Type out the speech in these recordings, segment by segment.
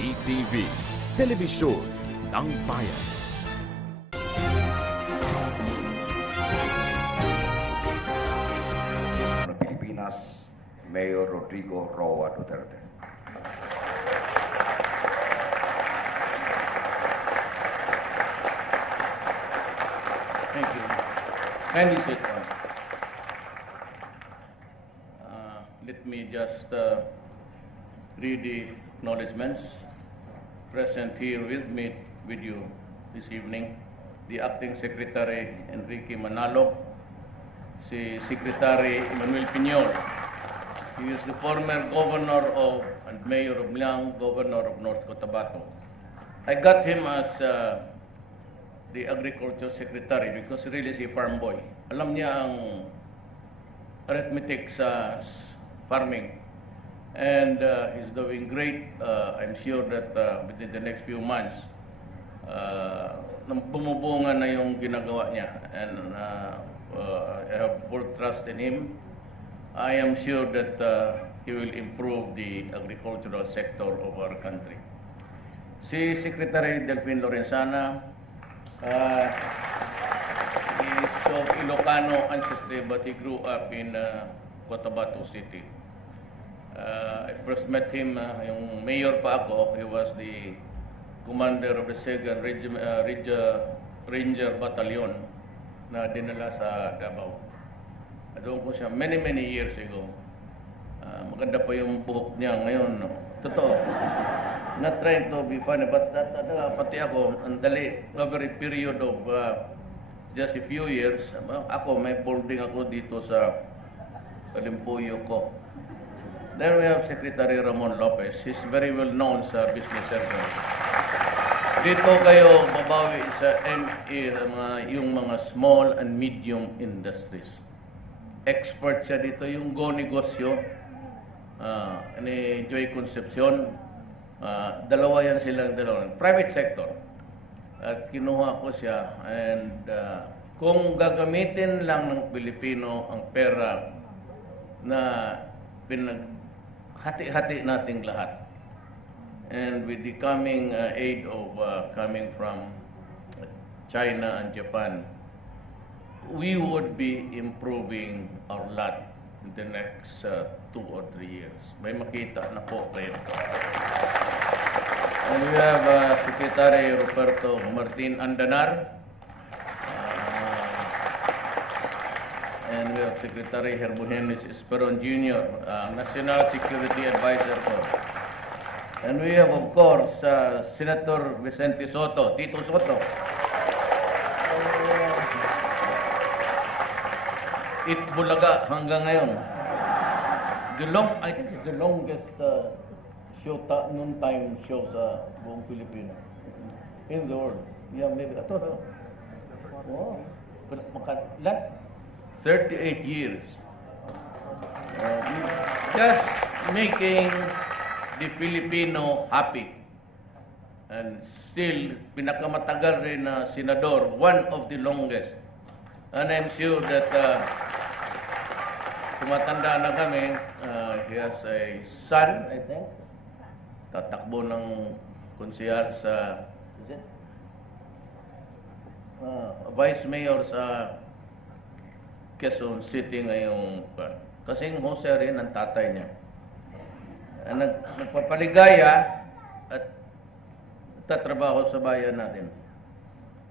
PTV, Telebisyon ng Bayan. Pilipinas, Mayor Rodrigo Roa Duterte. Thank you. Kindly sit down. Let me just read the acknowledgements. Present here with me, with you this evening, the Acting Secretary Enrique Manalo, si Secretary Emmanuel Piñol. He is the former Governor of and Mayor of Mlang, Governor of North Cotabato. I got him as the Agriculture Secretary because really is a farm boy. Alam niya ang arithmetic sa farming. And he's doing great. I'm sure that within the next few months, bumubunga na yung ginagawa niya. And I have full trust in him. I am sure that he will improve the agricultural sector of our country. Si Secretary Delfin Lorenzana is of Ilocano ancestry, but he grew up in Cotabato City. I first met him, yung mayor pa ako, he was the commander of the 2nd Ranger Battalion na dinala sa Davao. Doon ko siya many years ago. Maganda pa yung buhok niya ngayon. No? Totoo. Not trying to be funny, but pati ako, ang dali, over a period of just a few years, ako, may balding ako dito sa Kalimpuyo ko. Then we have Secretary Ramon Lopez. He's very well known sa business circle. Dito kayo babawi sa MA, yung mga small and medium industries. Expert siya dito, yung Go Negosyo, ni Joy Concepcion. Dalawa yan silang dalawa. Private sector. At kinuha ko siya. And kung gagamitin lang ng Pilipino ang pera na hati-hati nating lahat. And with the coming aid of coming from China and Japan, we would be improving our lot in the next 2 or 3 years. May makita na po kayo. And we have Secretary Roberto Martin Andanar. And we have Secretary Herbogenes Esperon Jr., National Security Advisor ko. And we have, of course, Senator Vicente Soto, Tito Soto. Itbulaga hanggang ngayon. I think it's the longest noontime show sa buong Pilipino. In the world. Yeah, maybe. Ito. Wow. But 38 years. Just making the Filipino happy. And still, pinakamatagal rin na senador, one of the longest. And I'm sure that tumatanda na kami, he has a son, I think. Tatakbo ng konsehal sa, vice mayor sa Quezon City ngayong, kasing Jose rin ang tatay niya. Nagpapaligaya at tatrabaho sa bayan natin.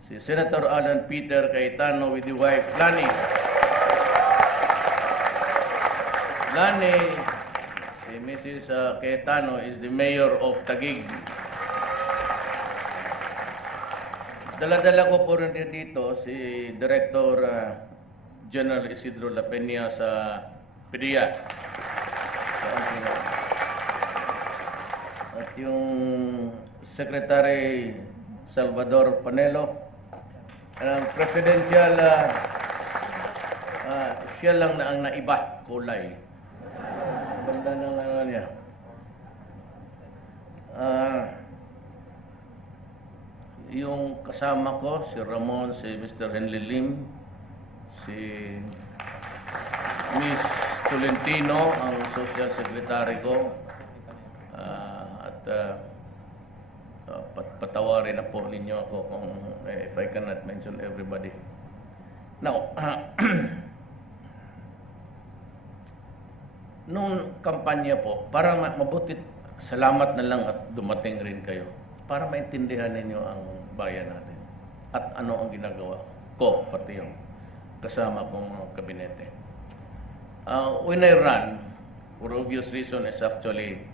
Si Senator Alan Peter Cayetano with the wife, Lani. Lani, si Mrs. Cayetano is the mayor of Taguig. Dala-dala ko po rin dito si Director General Isidro La Peña sa PDEA. At yung Secretary Salvador Panelo, ang presidential, siya lang na ang naiba, kulay. Ganda ng ano niya. Yung kasama ko, si Ramon, si Mr. Henry Lim, si Miss Tolentino, ang Social Secretary ko, at Patawarin na po ninyo ako kung if I cannot mention everybody. Now, nung kampanya po, para mabuti, salamat na lang at dumating rin kayo para maintindihan ninyo ang bayan natin at ano ang ginagawa ko, pati yung kasama kong mga kabinete. When I ran, for obvious reason, is actually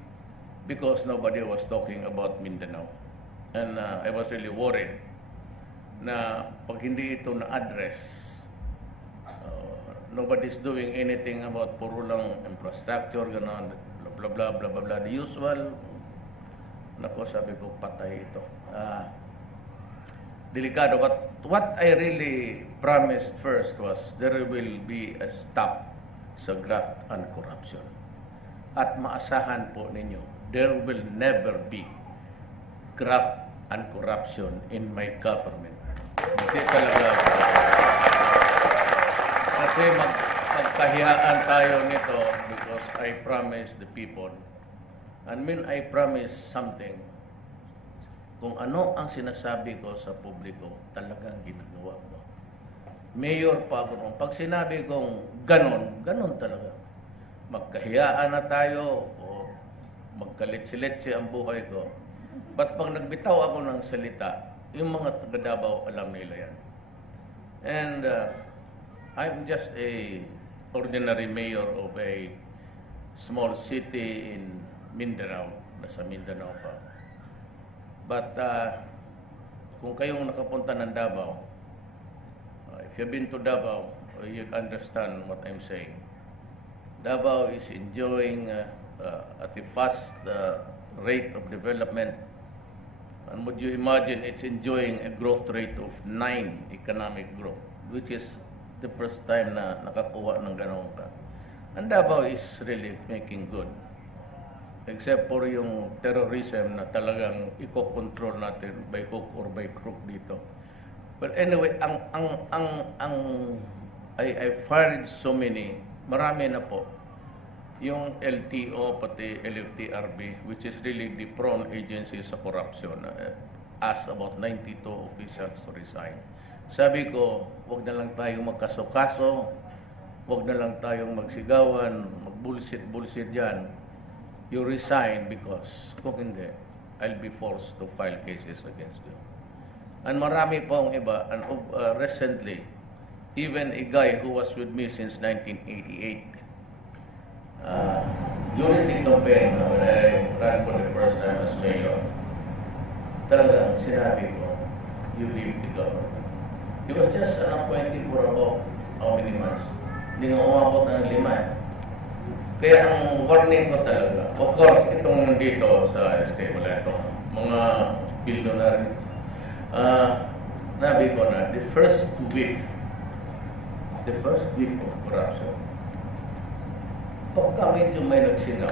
because nobody was talking about Mindanao. And I was really worried na pag hindi ito na-address, nobody's doing anything about puro lang infrastructure, gano'n, blah, blah, blah, blah, blah, the usual. Nako, sabi ko, patay ito. Delikado. But what I really promised first was there will be a stop sa graft and corruption. At maasahan po ninyo, there will never be graft and corruption in my government. Hindi talaga. Kasi magkahiyaan tayo nito because I promised the people. And when I promise something, kung ano ang sinasabi ko sa publiko, talagang ginagawa ko. Mayor pa ako nung. Pag sinabi kong ganon talaga. Magkahiyaan na tayo o magkalit-silitsi ang buhay ko. But pag nagbitaw ako ng salita, yung mga taga Davao, alam nila yan. And I'm just a ordinary mayor of a small city in Mindanao. Nasa Mindanao pa. But kung kayong nakapunta ng Davao, if you've been to Davao, you understand what I'm saying. Davao is enjoying at a fast rate of development. And would you imagine it's enjoying a growth rate of 9 economic growth, which is the first time na nakakuha ng ganun ka. And Davao is really making good. Except for yung terrorism na talagang iko-control natin by hook or by crook dito. But anyway, I fired so many, marami na po. Yung LTO, pati LFTRB, which is really the prone agency sa corruption, asked about 92 officials to resign. Sabi ko, wag na lang tayong magkaso-kaso, wag na lang tayong magsigawan, mag-bullshit dyan. You resign because kung hindi, I'll be forced to file cases against you. And marami po ang iba, and recently, even a guy who was with me since 1988, during the campaign, when I ran for the first time as mayor, talagang sinabi ko, you leave the government. He was just an appointee for about how many months? Hindi nga umabot ng 5. Kaya ang warning ko talaga, of course, itong dito sa ST, wala ito, mga billionaire, nabi ko na, the first whiff of corruption, pagka medyo may nagsingaw,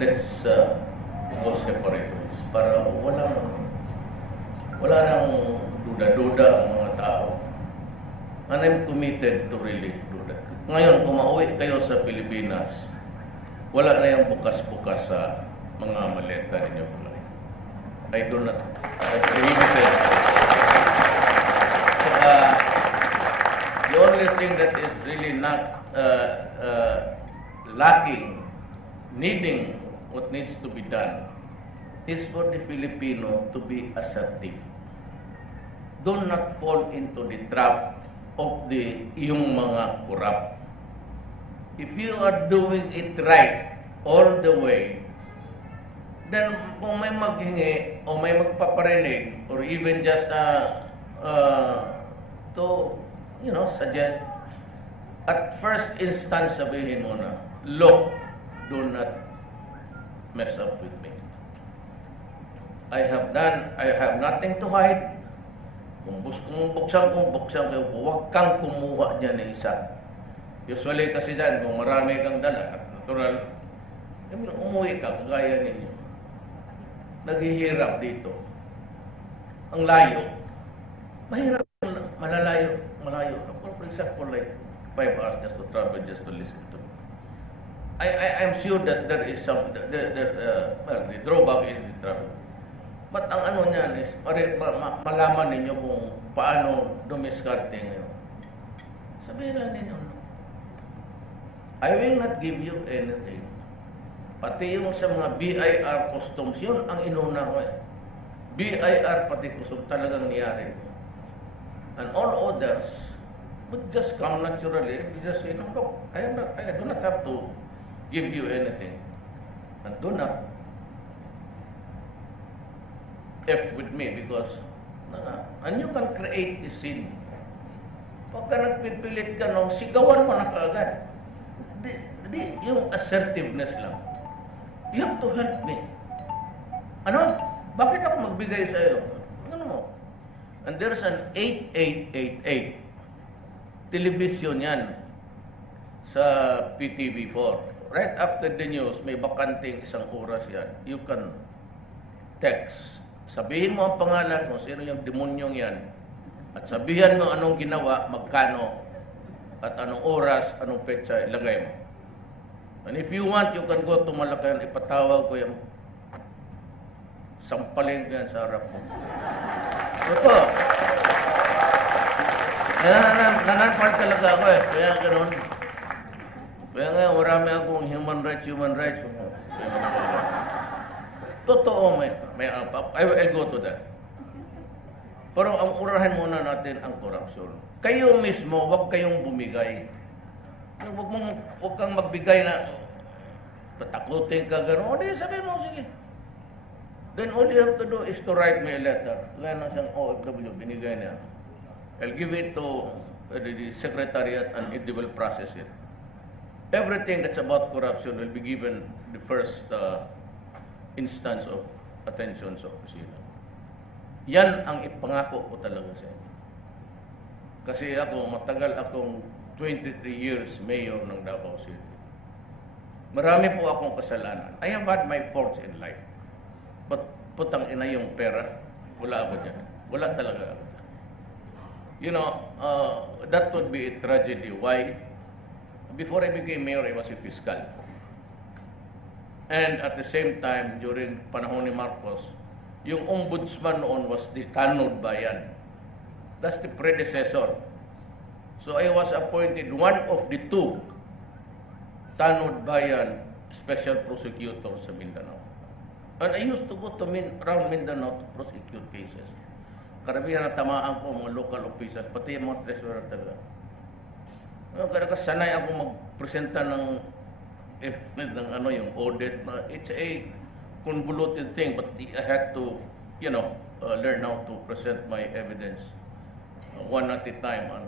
let's go separate ways para wala nang duda-duda ang mga tao. And I'm committed to really do that. Ngayon, kung mauwi kayo sa Pilipinas, wala na yung bukas-bukas sa mga maleta ninyo. I do not prohibit it. So, the only thing that is really not lacking, needing what needs to be done, is for the Filipino to be assertive. Do not fall into the trap of yung mga corrupt. If you are doing it right all the way, then kung may maghingi o may magpaparinig or even just to, suggest, at first instance sabihin mo na, look, do not mess up with me. I have nothing to hide. Kung buksan ko, huwag kang kumuha dyan ng isa. Usually kasi dyan, kung marami kang dala, natural, umuwi ka, kagaya ninyo. Naghihirap dito. Ang layo. Mahirap, malayo. For example, like 5 hours just to travel, just to listen to me. I'm sure that there is some, there's, well, the drawback is the travel. But ang ano niyan is, malaman ninyo kung paano dumiskarte ngayon. Sabihin lang ninyo, I will not give you anything. Pati yung sa mga BIR customs, yun ang inuna ko eh. BIR pati customs talagang niyari. And all others would just come naturally if you just say, no, look, I do not have to give you anything. And do not F with me because, and you can create a scene. Pagka nagpipilit ka, no, sigawan mo na kaagad. Yung assertiveness lang. You have to help me. Ano? Bakit ako magbigay sa iyo? Ano mo? And there's an 8888 television yan sa PTV4. Right after the news, may bakanting isang oras yan. You can text. Sabihin mo ang pangalan kung sino yung demonyong yan. At sabihan mo anong ginawa, magkano, at anong oras, anong petsa, ilagay mo. And if you want, you can go to Malacan, ipatawag ko yung sampalin ko yan sa harap mo. Ito. Nananpan talaga ako eh. Kaya ganun. Kaya ngayon, marami akong human rights. Totoo, I'll go to that. Pero ang urahan muna natin ang korupsyon. Kayo mismo, huwag kayong bumigay. Huwag kang magbigay na patakutin ka gano'n. O di, sabihin mo, sige. Then all you have to do is to write me a letter. Gaya ng isang OFW, binigay niya. I'll give it to the secretariat and it will process it. Everything that's about corruption will be given the first instance of attention sa opisina. Yan ang ipangako ko talaga sa inyo. Kasi ako, matagal akong 23 years mayor ng Davao City. Marami po akong kasalanan. I have had my faults in life. But putang ina yung pera, wala ako dyan. Wala talaga ako dyan. You know, that would be a tragedy. Why? Before I became mayor, I was a fiscal. And at the same time, during panahon ni Marcos, yung ombudsman noon was the Tanod Bayan. That's the predecessor. So I was appointed one of the two Tanod Bayan special prosecutors sa Mindanao. And I used to go to around Mindanao to prosecute cases. Karamihan na tamaan ko mga local officers, pati yung mga treasurer talaga. Kaya sanay ako magpresenta ng yung audit. It's a convoluted thing, but I had to, learn how to present my evidence one at a time and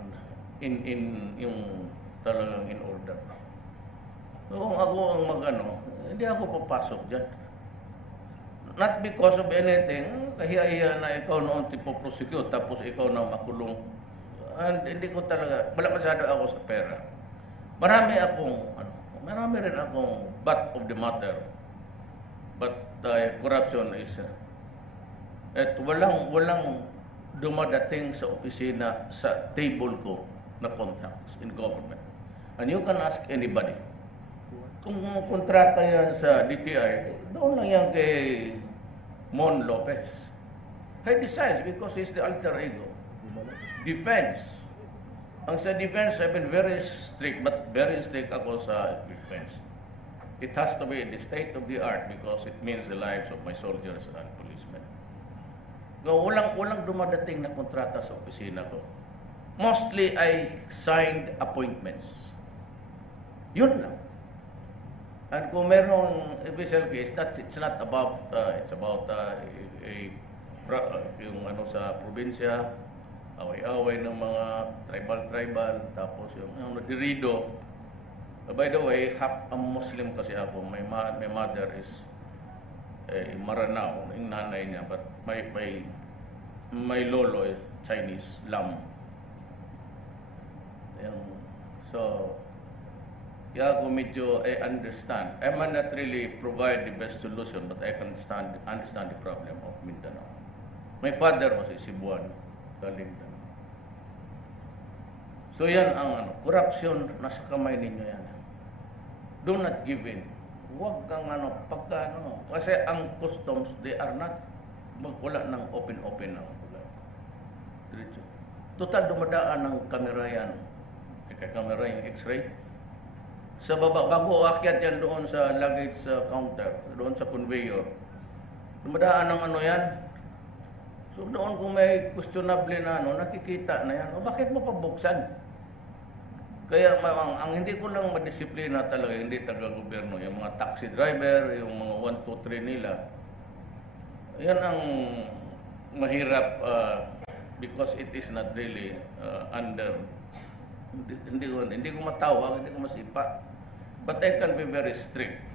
in yung talagang in order. So, kung ako ang hindi ako papasok dyan. Not because of anything, kahiya-hiya na ikaw noon tipo-prosecute, tapos ikaw na makulong. And hindi ko talaga, wala masyado ako sa pera. Marami rin akong butt of the matter. But corruption is, at walang dumadating sa opisina sa table ko na contacts in government. And you can ask anybody. Kung kontrata yan sa DTI, doon lang yan kay Mon Lopez. He decides because he's the alter ego. Defense. Ang sa defense, I've been very strict, but very strict ako sa defense. It has to be the state of the art because it means the lives of my soldiers and policemen. So, walang dumadating na kontrata sa opisina ko. Mostly, I signed appointments. Yun lang. And kung merong official case, it's not about, it's about yung sa probinsya, away-away ng mga tribal, tapos yung dirido. By the way, half a Muslim kasi ako. My mother is Maranao, yung nanay niya, but my lolo is Chinese, Lam. So, ako medyo I understand. I might not really provide the best solution, but I can understand the problem of Mindanao. My father was a Cebuano, galing. So yan ang corruption, nasa kamay ninyo yan. Do not give in. Huwag kang pagka kasi ang customs, they are not, wala ng open-open na. Diretso. Total, dumadaan ng kamera yan. Kamera yung x-ray. Sa baba, bago aakyat yan doon sa luggage counter, doon sa conveyor, dumadaan ng yan. So doon kung may questionable na nakikita na yan, bakit mo pabuksan? Kaya ang hindi ko lang madisiplina talaga, hindi taga-gobyerno, yung mga taxi driver, yung mga 1, 2, 3 nila, yan ang mahirap because it is not really under, hindi ko matawag, hindi ko masipa. But I can be very strict.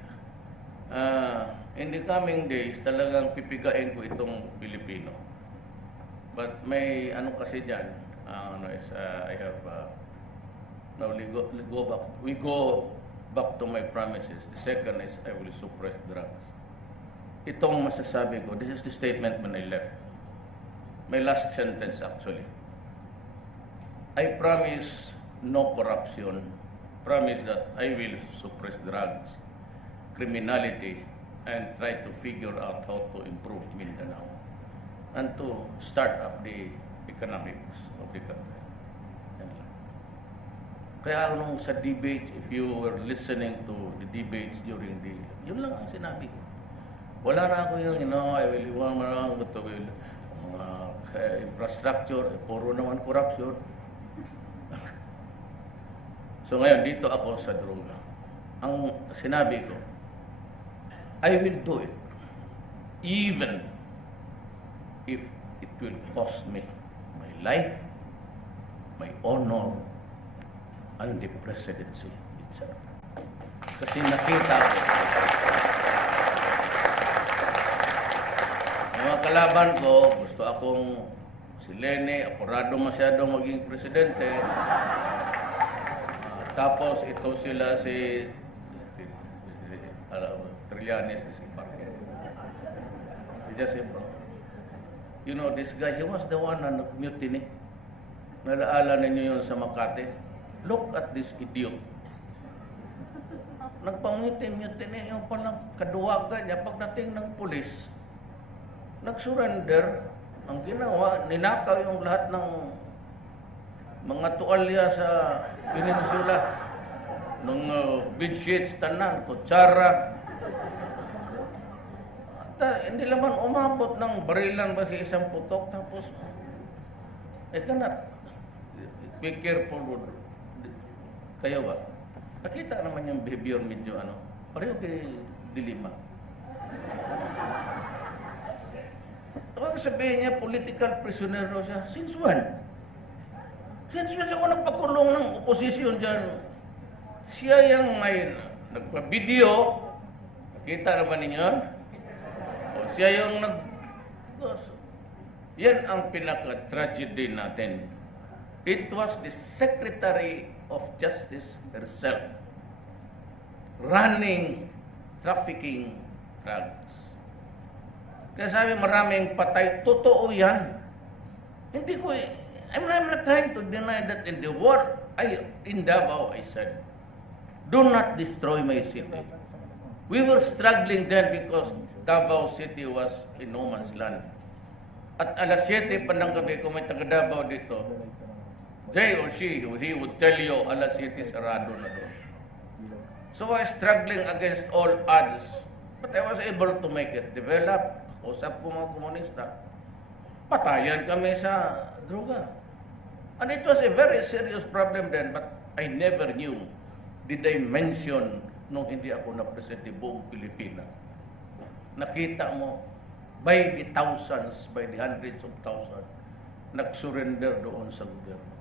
In the coming days, talagang pipigain ko itong Pilipino. But may kasi dyan, I have, now we go back to my promises. The second is I will suppress drugs. Itong masasabi ko, this is the statement when I left. My last sentence actually. I promise no corruption. Promise that I will suppress drugs, criminality, and try to figure out how to improve Mindanao and to start up the economics of the country. Kaya nung sa debates, if you were listening to the debates during yun lang ang sinabi ko. Wala na ako yung, I will iwan mo lang ito, infrastructure, puro naman corruption. So ngayon, dito ako sa droga. Ang sinabi ko, I will do it, even if it will cost me my life, my honor, and the presidency itself. Kasi nakita ko, mga kalaban ko, gusto akong si Leni, apurado masyado maging presidente. Tapos ito sila si Trillanes, si Parque. You know, this guy, he was the one na nag-mutiny. Nalaala ninyo yun sa Makati. Look at this idiot. Nagpangiti-mutiny yung palang kaduwagan niya. Pagdating ng pulis, nag-surrender. Ang ginawa, ninakaw yung lahat ng mga tuwalya sa peninsula. Ng bedsheets, tanan, kutsara. At hindi naman umabot ng barilan ba sa isang putok. Tapos, be careful. Kayo ba? Nakita naman yung behavior medyo pareho kay Dilima. Ang sabihin niya, political prisoner siya. Since when? Since when ako nagpakulong ng oposisyon dyan? Siya yung may nagpa-video. Nakita naman ninyo yun? Siya yung Yan ang pinaka-tragedy natin. It was the Secretary of Justice herself running, trafficking drugs. Kaya sabi maraming patay, totoo yan. Hindi ko, I'm not trying to deny that in the war, in Davao, I said, do not destroy my city. We were struggling then because Davao City was in no man's land. At alas 7 pa ng gabi, kung may taga Davao dito, they or he would tell you, alas 7 sarado na doon. So I was struggling against all odds, but I was able to make it develop. Usap ko mga komunista, patayan kami sa droga. And it was a very serious problem then, but I never knew the dimension nung hindi ako na-presente buong Pilipinas. Nakita mo, by the thousands, by the hundreds of thousands, nag-surrender doon sa gobyerno.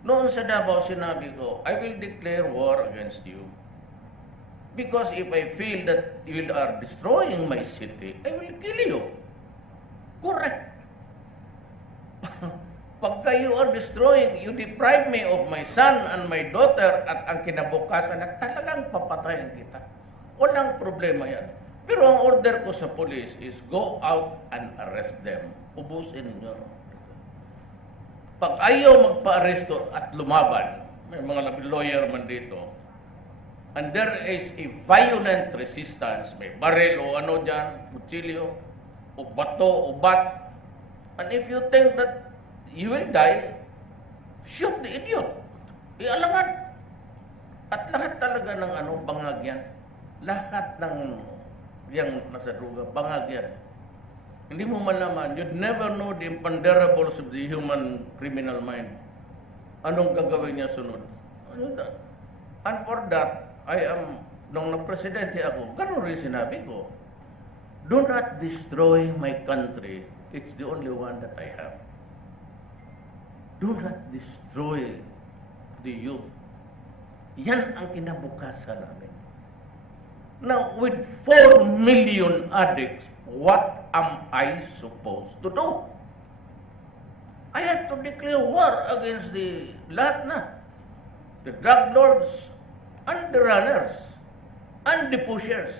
Noon sa Davao, sinabi ko, I will declare war against you. Because if I feel that you are destroying my city, I will kill you. Correct. Pagka you are destroying, you deprive me of my son and my daughter at ang kinabukasan na talagang papatayin kita. Walang problema yan. Pero ang order ko sa police is go out and arrest them. Ubusin ninyo. Pag ayaw magpa-aresto at lumaban, may mga lawyer man dito, and there is a violent resistance, may baril o ano dyan, kutsilyo, o bato, o bat, and if you think that you will die, shoot the idiot. Ialangan. At lahat talaga ng bangag yan. Lahat ng yang nasa droga, bangag yan. Hindi mo malaman, you'd never know the imponderables of the human criminal mind. Anong gagawin niya sunod? And for that, nung nag-presidente ako, ganun rin sinabi ko, do not destroy my country. It's the only one that I have. Do not destroy the youth. Yan ang kinabukasan namin. Now, with 4 million addicts, what am I supposed to do? I have to declare war against the lahat na. The drug lords and the runners and the pushers.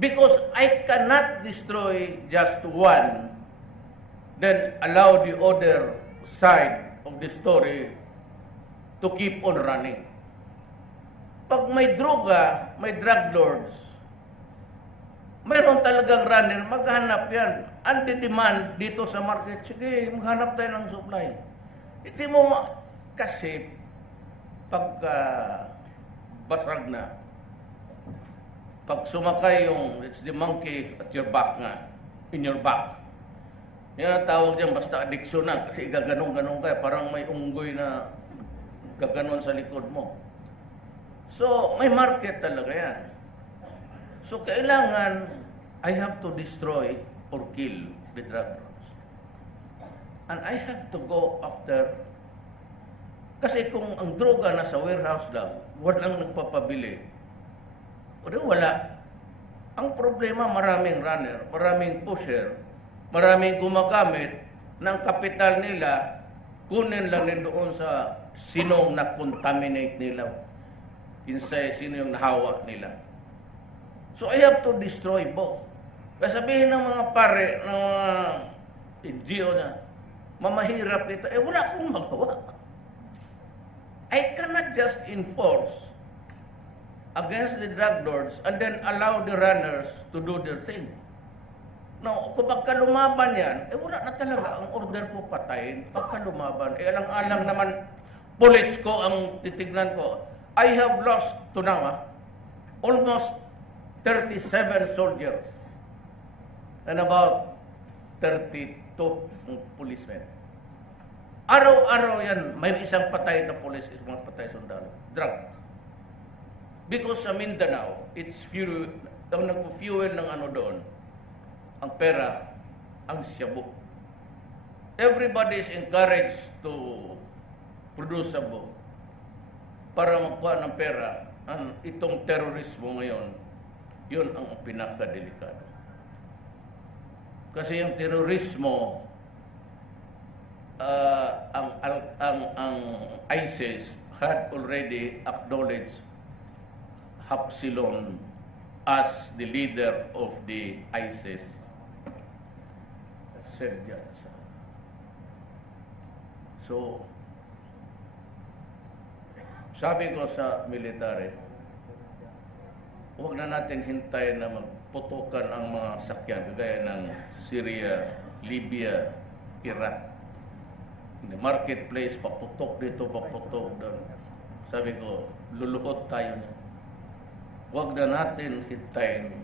Because I cannot destroy just one, then allow the other side of the story to keep on running. Pag may droga, may drug lords, mayroon talagang runner, maghanap yan. Anti-demand dito sa market, sige, maghanap tayo ng supply. Hindi mo kasi pagka basag na, pag sumakay yung, it's the monkey at your back nga, in your back. Yan ang tawag dyan, basta addiction na, kasi gaganong-ganong ka, parang may unggoy na gaganon sa likod mo. So, may market talaga yan. So, kailangan, I have to destroy or kill the drug lords. And I have to go after, kasi kung ang droga nasa warehouse lang, walang nagpapabili, wala. Ang problema, maraming runner, maraming pusher, maraming gumagamit ng kapital nila, kunin lang din doon sa sinong na-contaminate nila. Insay, sino yung nahawa nila. So I have to destroy both. Kaya sabihin ng mga pare, ng mga NGO na, mamahirap ito, wala akong magawa. I cannot just enforce against the drug lords and then allow the runners to do their thing. No, kapag lumaban yan, wala na talaga. Ang order ko patayin, pagka lumaban. Alang-alang naman, police ko ang titignan ko. I have lost to now almost 37 soldiers and about 32 policemen. Araw-araw yan, may isang patay na police, isang patay sundalo. Drug. Because sa Mindanao, it's fuel, ang nagpo-fuel ng doon, ang pera, ang shabu. Everybody is encouraged to produce shabu para magkuha ng pera. Itong terorismo ngayon, yun ang pinakadelikado. Kasi yung terorismo, ang ISIS had already acknowledged Hapsilon as the leader of the ISIS. So, sabi ko sa military, huwag na natin hintayin na magputukan ang mga sakyan, kagaya ng Syria, Libya, Iraq. In the marketplace, paputok dito, paputok doon. Sabi ko, luluhot tayo na. Huwag na natin hintayin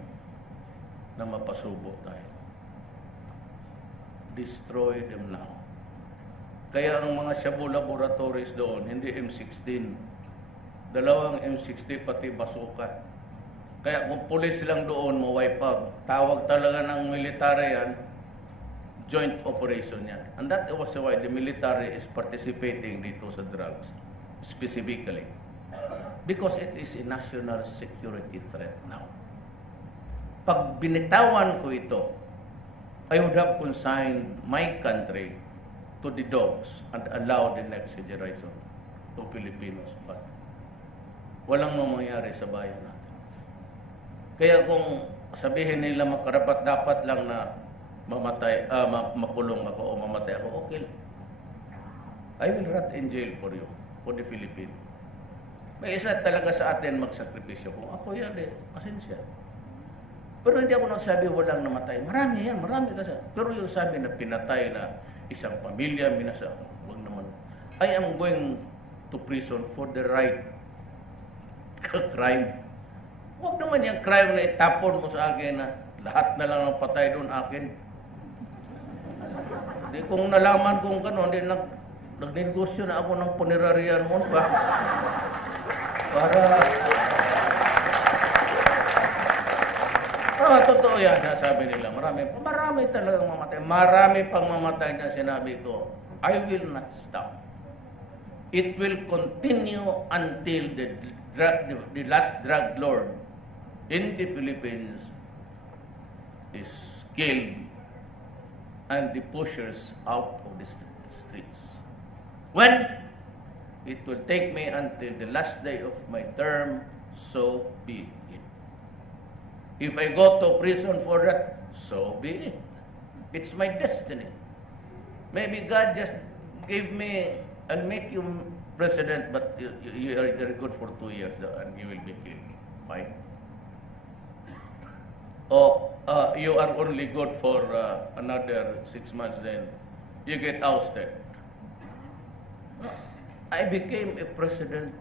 na mapasubo tayo. Destroy them now. Kaya ang mga shabu laboratories doon, hindi M16, dalawang M60 pati basuka. Kaya kung pulis lang doon, ma-wipe out. Tawag talaga ng military yan, joint operation yan. And that was why the military is participating dito sa drugs, specifically. Because it is a national security threat now. Pag binitawan ko ito, I would have consigned my country to the dogs and allow the next generation of Filipinos. But walang mamangyari sa bayan natin. Kaya kung sabihin nila makarapat-dapat lang na mamatay, makulong ako o mamatay ako, okay. I will rot in jail for you, for the Philippines. May isa talaga sa atin magsakripisyo. Kung ako yan, pasensya. Pero hindi ako nagsabi walang namatay. Marami yan, marami kasi. Pero yung sabi na pinatay na isang pamilya, minasa, wag naman. I am going to prison for the right crime. Wag naman yung crime na itapon mo sa akin na lahat na lang ang patay doon akin. Di kung nalaman kong gano'n, di nagnegosyo na ako ng puneraryan mo pa. Totoo yan, sabi nila. Marami talagang mamatay. Marami pang mamatay na sinabi ko. I will not stop. It will continue until the last drug lord in the Philippines is killed and the pushers out of the streets. When? It will take me until the last day of my term, so be it. If I go to prison for that, so be it. It's my destiny. Maybe God just gave me, I'll make you president, but you are very good for 2 years and you will be killed. Fine. Or you are only good for another 6 months, then you get ousted. I became a president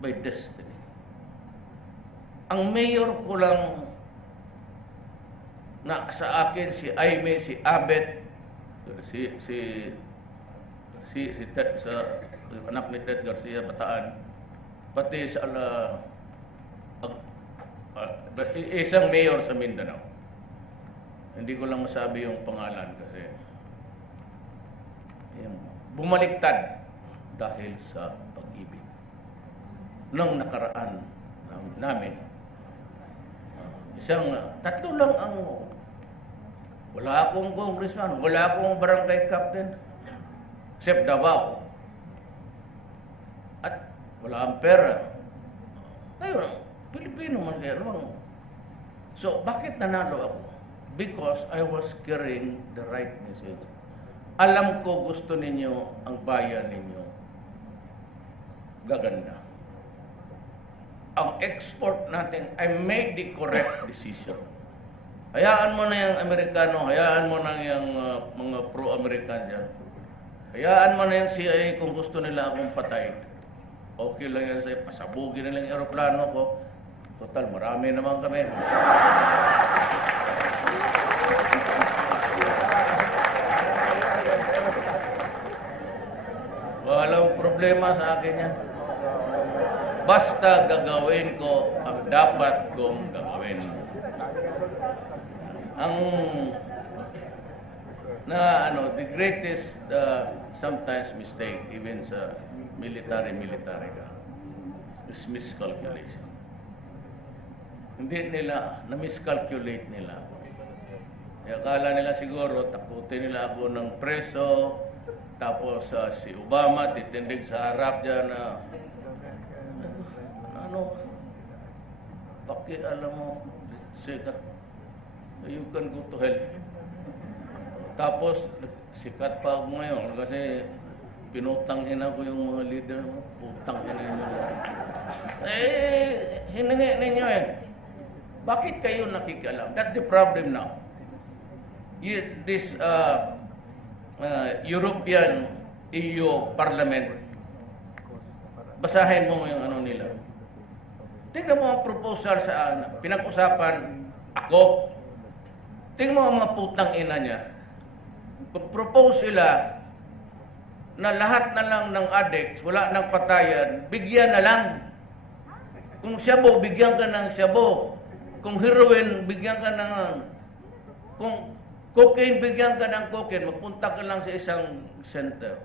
by destiny. Ang mayor ko lang na sa akin, si Aimee, si Abet, sa anak ni Ted Garcia Bataan, pati sa isang mayor sa Mindanao. Hindi ko lang masabi yung pangalan kasi bumaliktad dahil sa pag-ibig nung nakaraan namin. Tatlo lang ang wala akong congressman, wala akong barangay captain, except Davao. At wala akong pera. Ngayon, Pilipino man kaya naman. So, bakit nanalo ako? Because I was carrying the right message. Alam ko gusto ninyo ang bayan ninyo gaganda. Ang export natin, I made the correct decision. Hayaan mo na yung Amerikano, hayaan mo na yung mga pro-American dyan. Hayaan mo na yung CIA kung gusto nila akong patay. Okay lang yan sa'yo, pasabugin nila yung aeroplano ko. Total, marami naman kami. Walang problema sa akin yan. Basta gagawin ko ang dapat kong gagawin. The greatest sometimes mistake, even sa military ka, is miscalculation. Hindi nila, na-miscalculate nila. Akala nila siguro, takutin nila ako ng preso, tapos si Obama titindig sa harap dyan na, alam mo, you can go to hell. Tapos, sikat pa ako ngayon kasi pinutang-ina ko yung mga leader. Putang-ina nyo. Hiningi ninyo Bakit kayo nakikialam? That's the problem now. This European EU Parliament, basahin mo yung nila. Tingnan mo ang proposal sa pinag-usapan ako. Tingnan mo ang mga putang ina niya. Pag-propose sila na lahat na lang ng addicts, wala nang patayan, bigyan na lang. Kung shabu, bigyan ka ng shabu. Kung heroin, bigyan ka ng... Kung cocaine, bigyan ka ng cocaine. Magpunta ka lang sa isang center.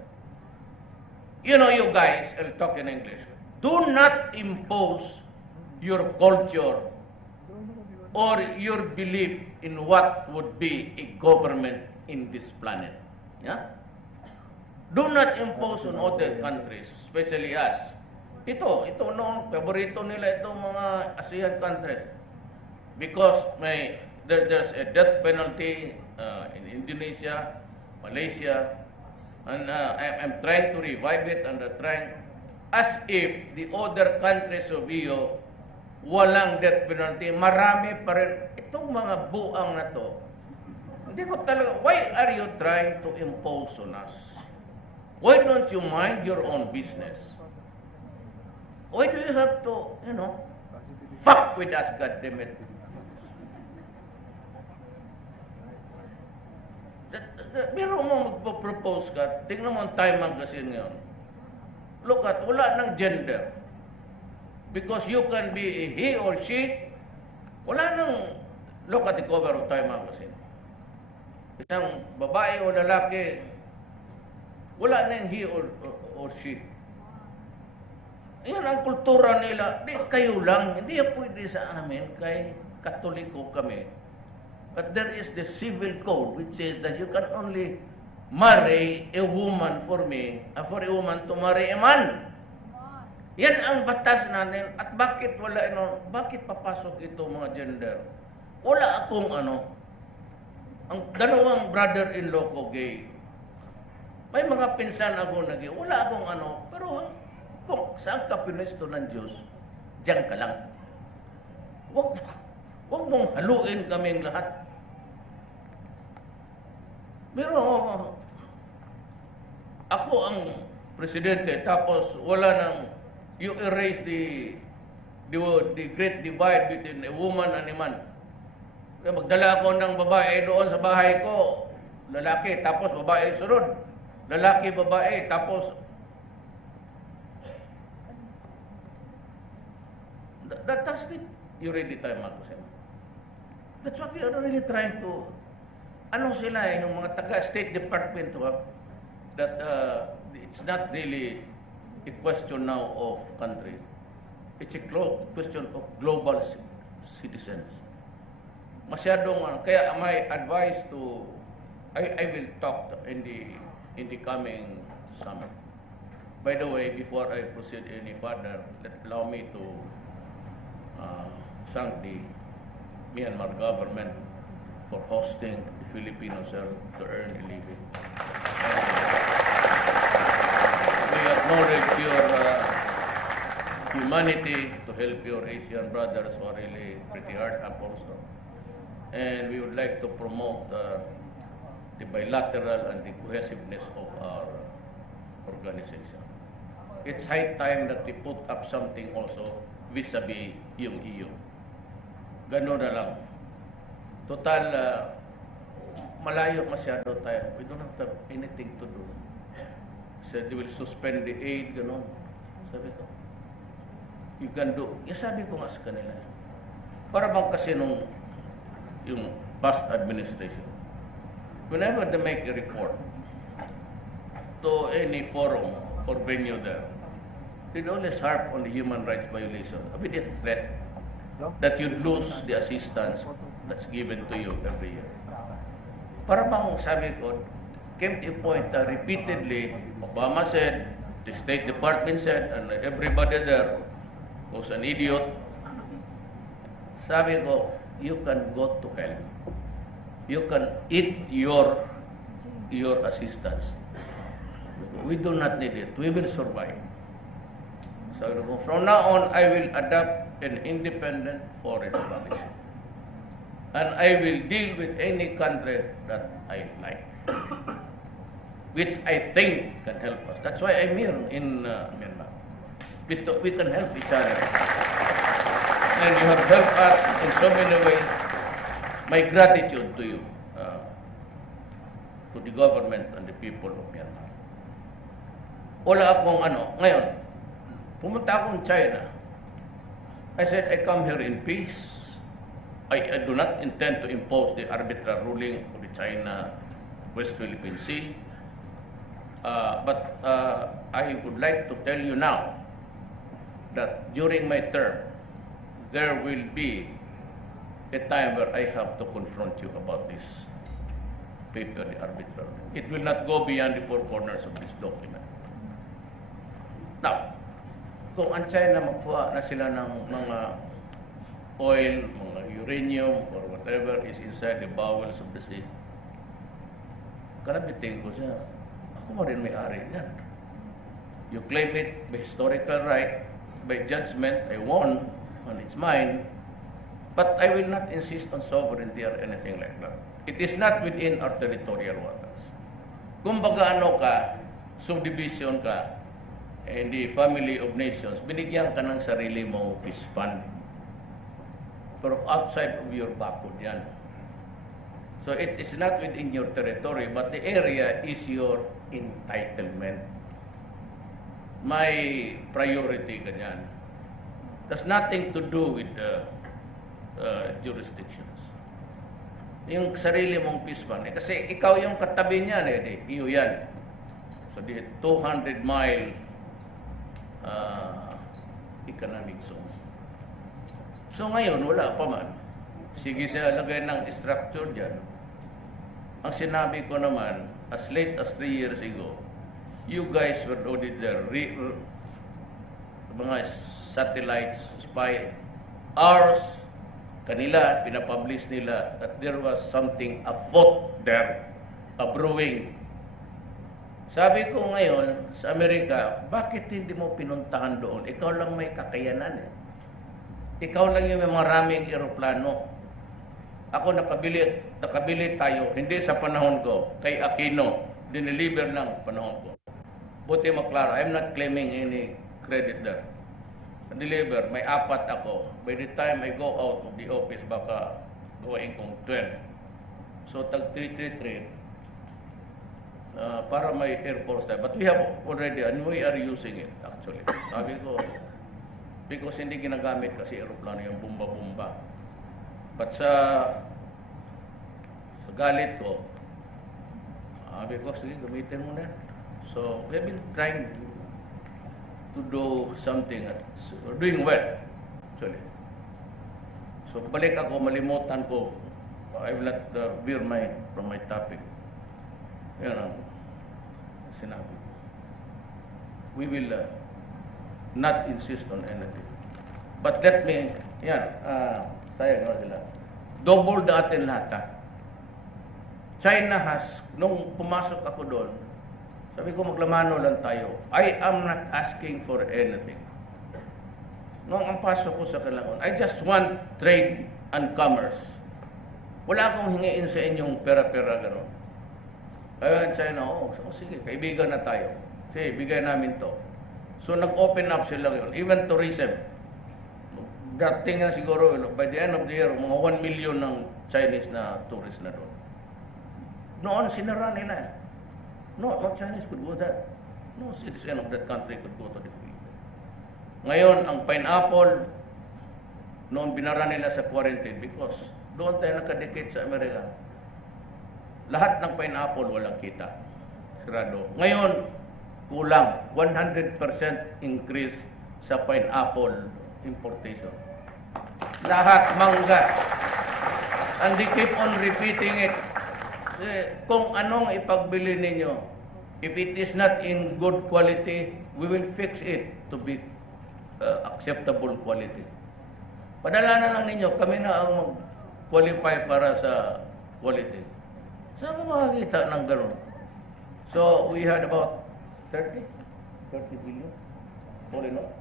You know, you guys, I'll talk in English. Do not impose your culture or your belief in what would be a government in this planet. Yeah? Do not impose on other countries, especially us. Ito no, paborito nila itong mga ASEAN countries. Because there's a death penalty in Indonesia, Malaysia, and I'm trying to revive it and trying as if the other countries of EU walang death penalty. Marami pa rin. Itong mga buang na to, hindi ko talaga, why are you trying to impose on us? Why don't you mind your own business? Why do you have to, fuck with us, goddammit? Pero mo magpo-propose ka, tingnan mo ang Time Magazine ngayon. Look at, wala ng gender. Because you can be a he or she, wala nang, look at the cover of Time Magazine. Isang babae o lalaki, wala nang he or she. Yan ang kultura nila. Di, kayo lang, hindi yan pwede sa amin, kay Katoliko kami. But there is the civil code which says that you can only marry a woman for a woman to marry a man. Yan ang batas natin. At bakit bakit papasok ito mga gender? Wala akong ang dalawang brother-in-law ko gay. May mga pinsan ako na gay. Wala akong pero kung saan ka pinesto ng Diyos, diyan ka lang. Huwag mong haluin kaming lahat. Pero ako ang presidente, tapos wala nang, you erase the great divide between a woman and a man. Kaya magdala ako ng babae doon sa bahay ko, lalaki, tapos babae sunod. Lalaki, babae, tapos that's it. You read the Time Magazine. That's what they are really trying to, sila yung mga taga-State Department that it's not really a question now of country. It's a question of global citizens. Masyadong, kaya my advice to, I will talk in the coming summit. By the way, before I proceed any further, allow me to thank the Myanmar government for hosting the Filipinos to earn a living. We acknowledge your humanity to help your Asian brothers who are really pretty hard up also. And we would like to promote the bilateral and the cohesiveness of our organization. It's high time that we put up something also vis-a-vis yung EU. Gano'n na lang. Total, malayo masyado tayo. We don't have anything to do. So they will suspend the aid, gano'n. Sabi ko, you can do. Sabi ko nga sa kanila. Para bang kasi yung past administration, whenever they make a report to any forum or venue there, they always harp on the human rights violation. A bit of threat that you'd lose the assistance that's given to you every year. Para bang sabi ko, came to a point that repeatedly, Obama said, the State Department said, and everybody there was an idiot. Sabi ko, you can go to hell. You can eat your assistance. We do not need it. We will survive. So from now on, I will adopt an independent foreign policy. And I will deal with any country that I like, which I think can help us. That's why I'm here in Myanmar. We can help each other. And you have helped us in so many ways. My gratitude to you, to the government and the people of Myanmar. Wala akong ngayon, pumunta akong China. I said, I come here in peace. I do not intend to impose the arbitrary ruling of the China West Philippine Sea. But I would like to tell you now that during my term, there will be a time where I have to confront you about this paper, the arbitrary. It will not go beyond the four corners of this document. Now, kung ang China magkuha na sila ng mga oil, mga uranium, or whatever is inside the bowels of the sea, kalabitin ko siya, ako mo rin may-ari yan. You claim it by historical right, by judgment, I won, and it's mine. But I will not insist on sovereignty or anything like that. It is not within our territorial waters. Kung baga ano ka, subdivision ka, in the family of nations, binigyan ka ng sarili mong peace fund. Pero outside of your backward yan. So it is not within your territory, but the area is your entitlement. May priority ka dyan. That's nothing to do with the jurisdictions. Yung sarili mong peace fund. Kasi ikaw yung katabi niyan, iyo yan. So the 200-mile economic zone. So ngayon, wala pa man. Sige siya lagay ng structure dyan. Ang sinabi ko naman, as late as 3 years ago, you guys were already there. Mga satellites, spy, ours, kanila, pinapublish nila that there was something afoot there, a brewing. Sabi ko ngayon, sa Amerika, bakit hindi mo pinuntahan doon? Ikaw lang may kakayanan. Ikaw lang yung may maraming eroplano. Ako nakabili tayo, hindi sa panahon ko, kay Aquino, dineliver ng panahon ko. Buti maklaro, I'm not claiming any credit there. Deliver, may 4 ako. By the time I go out of the office, baka gawin kong 12. So, tag 333, para may Air Force tayo. But we have already, and we are using it, actually. Sabi ko, because hindi ginagamit kasi aeroplano yung bumba-bumba. But sa galit ko, sabi ko, sige, gamitin mo na. So, we have been trying to do something, we're doing well, actually. So, balik ako, malimutan ko, I will not veer from my topic. Yan ang sinabi. We will not insist on anything. But let me, sayang nga sila. Double atin lahat, ha? China has, nung pumasok ako doon, sabi ko maglamano lang tayo. I am not asking for anything. Nung ang pasok ko sa kailangan, I just want trade and commerce. Wala akong hingiin sa inyong pera-pera gano'n. Kaya China, sige, kaibigan na tayo. Sige, bigay namin to. So nag-open up sila yun. Even tourism. Dating na siguro, by the end of the year, mga 1 million ng Chinese na tourist na doon. Noon, sinara nila. No Chinese could go there. No citizen of that country could go to the Philippines. Ngayon, ang pineapple, noon binara nila sa quarantine because doon tayo nakadikit sa Amerika. Lahat ng pineapple walang kita. Sirado. Ngayon, kulang. 100% increase sa pineapple importation. Lahat mangga. And they keep on repeating it. Kung anong ipagbili ninyo, if it is not in good quality, we will fix it to be acceptable quality. Padala na lang ninyo, kami na ang mag-qualify para sa quality. Saan mo makakita ng gano'n? So, we had about 30 billion. All in all.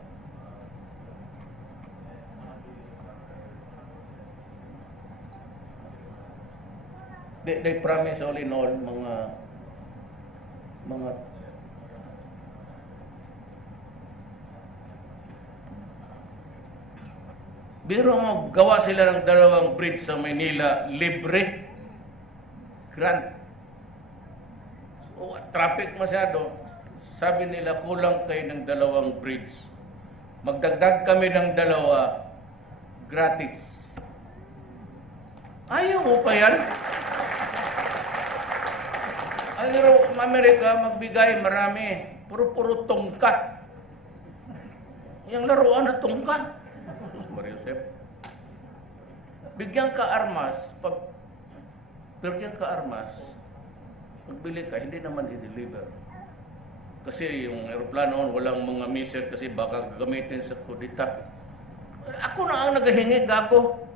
They promise all in all mga biro mo, gawa sila ng 2 bridge sa Manila, libre. Grant. So, traffic masyado. Sabi nila, kulang kayo ng 2 bridge. Magdagdag kami ng 2, gratis. Ayaw mo pa yan? Ang Amerika magbigay marami. Puro tungkat. Yung laruan na tungkat. Mariusep. Bigyan ka armas. Pag bigyan ka armas, magbili ka, hindi naman i-deliver. Kasi yung aeroplano, walang mga missile kasi baka gagamitin sa kudita. Ako na ang naghahingi, gago.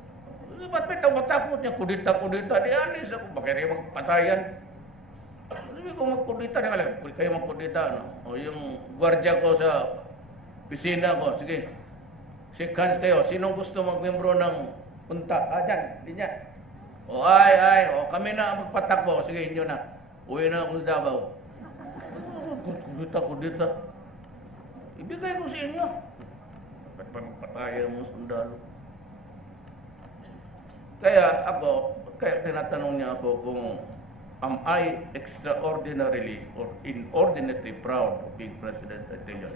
Ba't may matapot niya kudita? Di alis ako. Bakit rin magpatayan? Sabi ko, magkudita na kayo. Pwede kayo magkudita, no? O yung gwardiya ko sa pisina ko, sige. Shake hands kayo. Sinong gusto magmembro ng punta? Dyan, di niya. O kami na magpatakbo. Sige, inyo na. Uwi na ako sa Davao. Kudita. Ibigay ko sa inyo. Patayan mo sundalo. Kaya tinatanong niya ako kung am I extraordinarily or inordinately proud of being president? I tell you.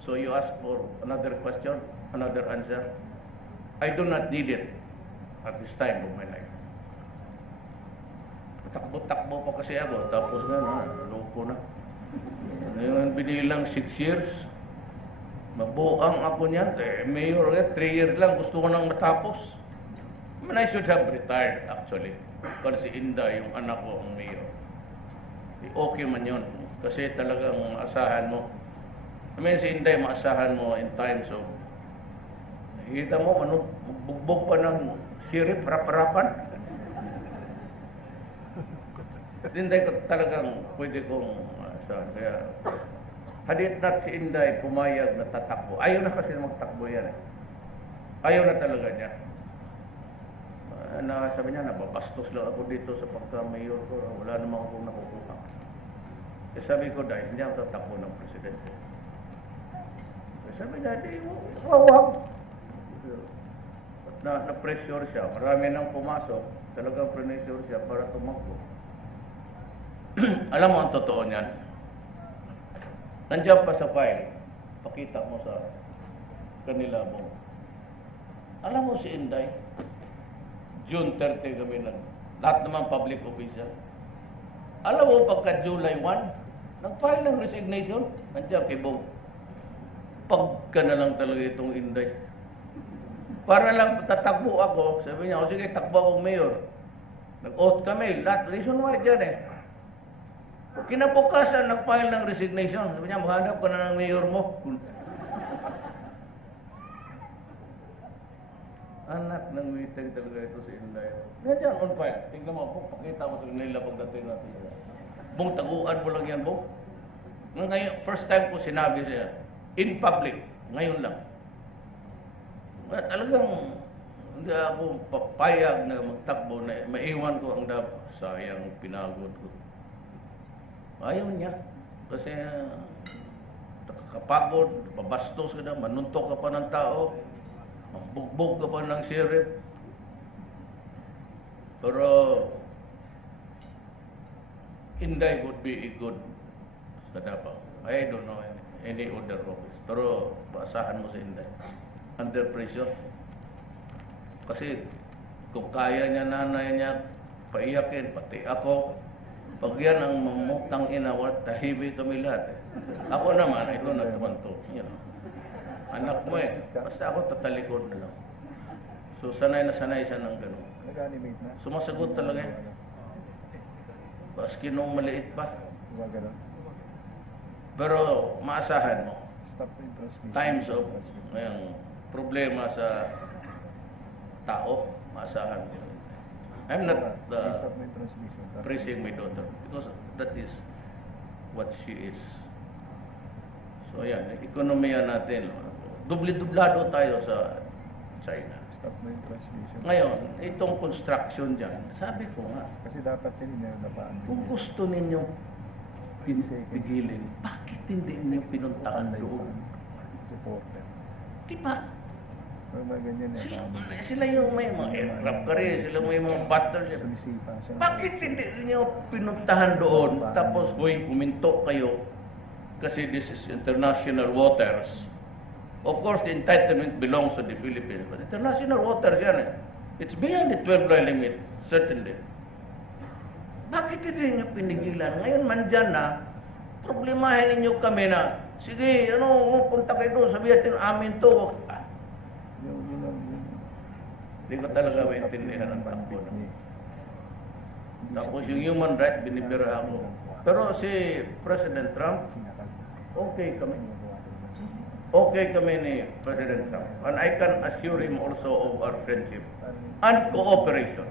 So you ask for another question, another answer. I do not need it at this time of my life. Takbo-takbo pa kasi ako, tapos loko na. Ngayon binilang 6 years, mabuang ako niyan. Mayor, 3 years lang, gusto ko nang matapos. I mean, I should have retired actually. Kasi si Inday, yung anak ko, ang mayor. Okay man yun. Kasi talagang maasahan mo. I mean, si Inday, maasahan mo in times of, nakikita mo, bugbog pa ng sirip, rap-rapan. Inday ko talagang pwede kong maasahan. Kaya, had it not si Inday pumayag na tatakbo. Ayaw na kasi magtakbo yan eh. Ayaw na talaga niya. Sabi niya, nababastos lang ako dito sa pagka-mayor ko. Wala naman akong nakukuha. Sabi ko, dahil hindi ako tatakbo ng presidente. Sabi niya, wag. Na-pressure siya. Marami nang pumasok. Talagang pressure siya para tumakbo. Alam mo ang totoo niyan? Nandiyan pa sa file. Pakita mo sa kanila mo. Alam mo si Inday, June 30 kami lahat naman public official. Alam mo pagka July 1, nag-file ng resignation. Nandiyan kay Bong. Pagka na lang talaga itong Inday. Para lang tatakbo ako, sabi niya, sige, takbo akong mayor. Nag-oath kami, lahat. Reason why dyan eh. Kinabukasan, nag-file ng resignation. Sabi niya, maghanap ka na ng mayor mo. Anak ng witeng talaga ito si Inday. Nandiyan on file. Tingnan mo, pakita mo sa nila pagdating natin. Bong, taguan mo lang yan, Bong. Ngayon, first time ko sinabi siya, in public, ngayon lang. Talagang hindi ako papayag na magtakbo na maiwan ko ang sayang pinagod ko. Ayaw niya. Kasi nakakapagod, babastos ka na, manuntok ka pa ng tao, mambugbog ka pa ng sirip. Pero Inday would be a good sa Davao. I don't know any other office. Pero paasahan mo si Inday. Under pressure. Kasi kung kaya niya nanay niya paiyakin, pati ako, pag yan ang mamutang inawat, tahimik kami lahat. Ako naman, ito nagtumanto. You know. Anak mo eh. Basta ako tatalikod na lang. So sanay na sanay siya ng gano'n. Sumasagot talaga eh. Baski nung maliit pa. Pero maasahan mo. Times of problema sa tao, maasahan mo. I'm not praising my daughter because that is what she is. So yan, ekonomiya natin. Dubli-dublado tayo sa China. Ngayon, itong construction dyan, sabi ko nga, kasi dapat din napaan. kung gusto ninyo pigilin, bakit hindi ninyo pinuntahan doon? Diba? Sila yung may mga aircraft carrier, sila may mga battleship. Bakit hindi ninyo pinuntahan doon? Tapos, huminto kayo kasi this is international waters. Of course, the entitlement belongs to the Philippines. But international waters yan eh. It's beyond the 12-mile limit, certainly. Bakit hindi ninyo pinigilan? Ngayon, mandyan na, problemahin ninyo kami na, sige, punta kayo doon, sabihin natin, amin to. Hindi ko talaga maintindihan ang takbo. Tapos yung human right, binibira ako. Pero si President Trump, okay kami. Okay kami ni President Trump. And I can assure him also of our friendship and cooperation.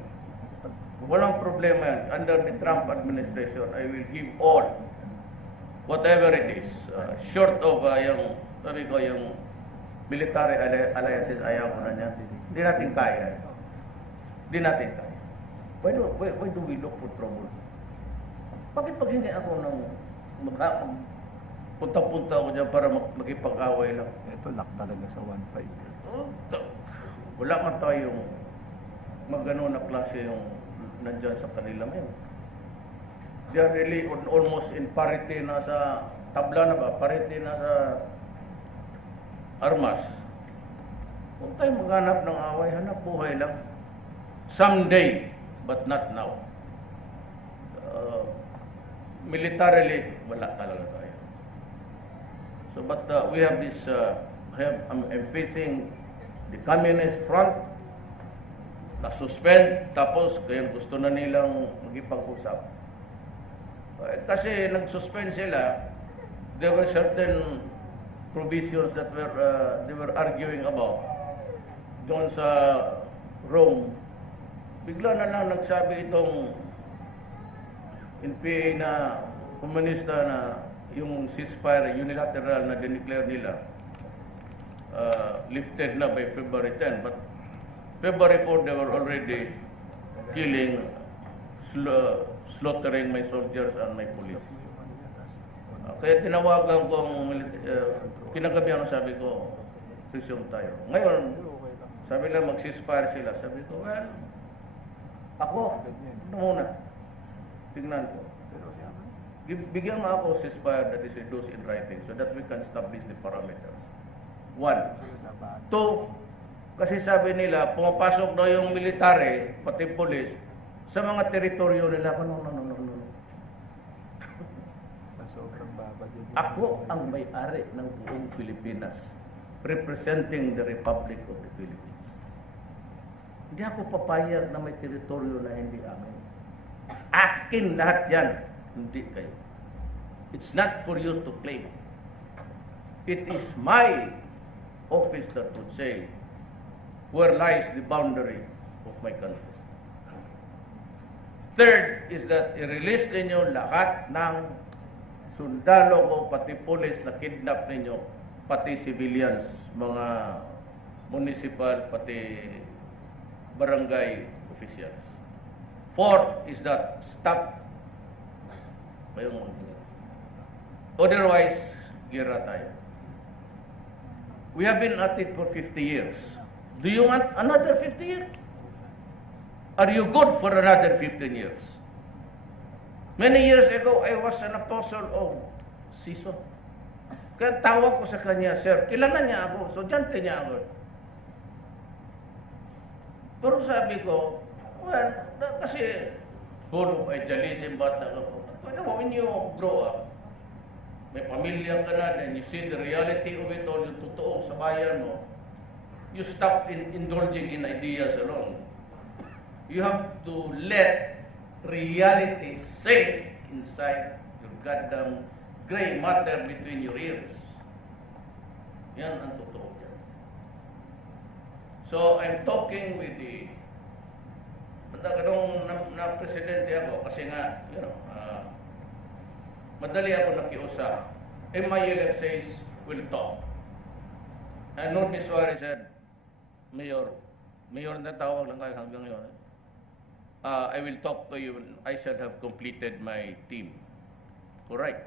Walang problema yan. Under the Trump administration, I will give all, whatever it is, short of yung, sabi ko, yung military alliances, ayaw ko na niya. Hindi natin kaya. Hindi natin kaya. Why do we look for trouble? Bakit pag hindi ako nang punta-punta ako dyan para makipag-away lang? Ito lock talaga sa 1.5. Wala man tayong magano na klase yung nandyan sa kanila ngayon. They are really almost in parity na sa tabla na ba? Parity na sa armas. Huwag tayong maghanap ng away, hanap buhay lang. Someday, but not now. Militarily, wala talaga tayo. So, but we have this, I'm facing the communist front, na-suspend, tapos kaya gusto na nilang magipag-usap. Kasi nag-suspend sila, there were certain provisions that they were arguing about doon sa Rome. Bigla na lang nagsabi itong NPA na komunista na yung ceasefire unilateral na dineclare nila lifted na by February 10. But February 4, they were already killing, slaughtering my soldiers and my police. Kaya tinawagan kong, kinagabihan sabi ko, resume tayo. Ngayon, sabi lang mag-ceasefire sila. Sabi ko, well, ako, muna. Tingnan ko. Bigyan mo ako ceasefire that is reduced in writing so that we can establish the parameters. 1. 2, kasi sabi nila, pumapasok daw yung military, pati police, sa mga teritoryo nila. No. Sa sobrang babad yun. Ako ang may-ari ng buong Pilipinas, representing the Republic of the Philippines. Hindi ako papayag na may teritoryo na hindi amin. Akin lahat yan, hindi kayo. It's not for you to claim. It is my office that would say, where lies the boundary of my country. Third is that i-release ninyo lahat ng sundalo ko, pati pulis na kidnap ninyo, pati civilians, mga municipal, pati barangay officials. Fourth is that stop. Otherwise, gira tayo. We have been at it for 50 years. Do you want another 50 years? Are you good for another 15 years? Many years ago, I was an apostle of Siso. Kaya tawag ko sa kanya, sir, kilala niya ako, sodyante niya ako. Pero sabi ko, well, kasi full of idealism, bata ako. When you grow up, may pamilya ka na, then you see the reality of it all, yung totoo sa bayan mo, you stop indulging in ideas alone. You have to let reality sink inside your goddamn gray matter between your ears. Yan ang totoo dyan. So, I'm talking with the nung na-presidente ako kasi nga, madali ako nakiusap. MILF says, we'll talk. And Noon Miswari said, Mayor na tawag lang kayo hanggang ngayon. I will talk to you when I shall have completed my team. Correct.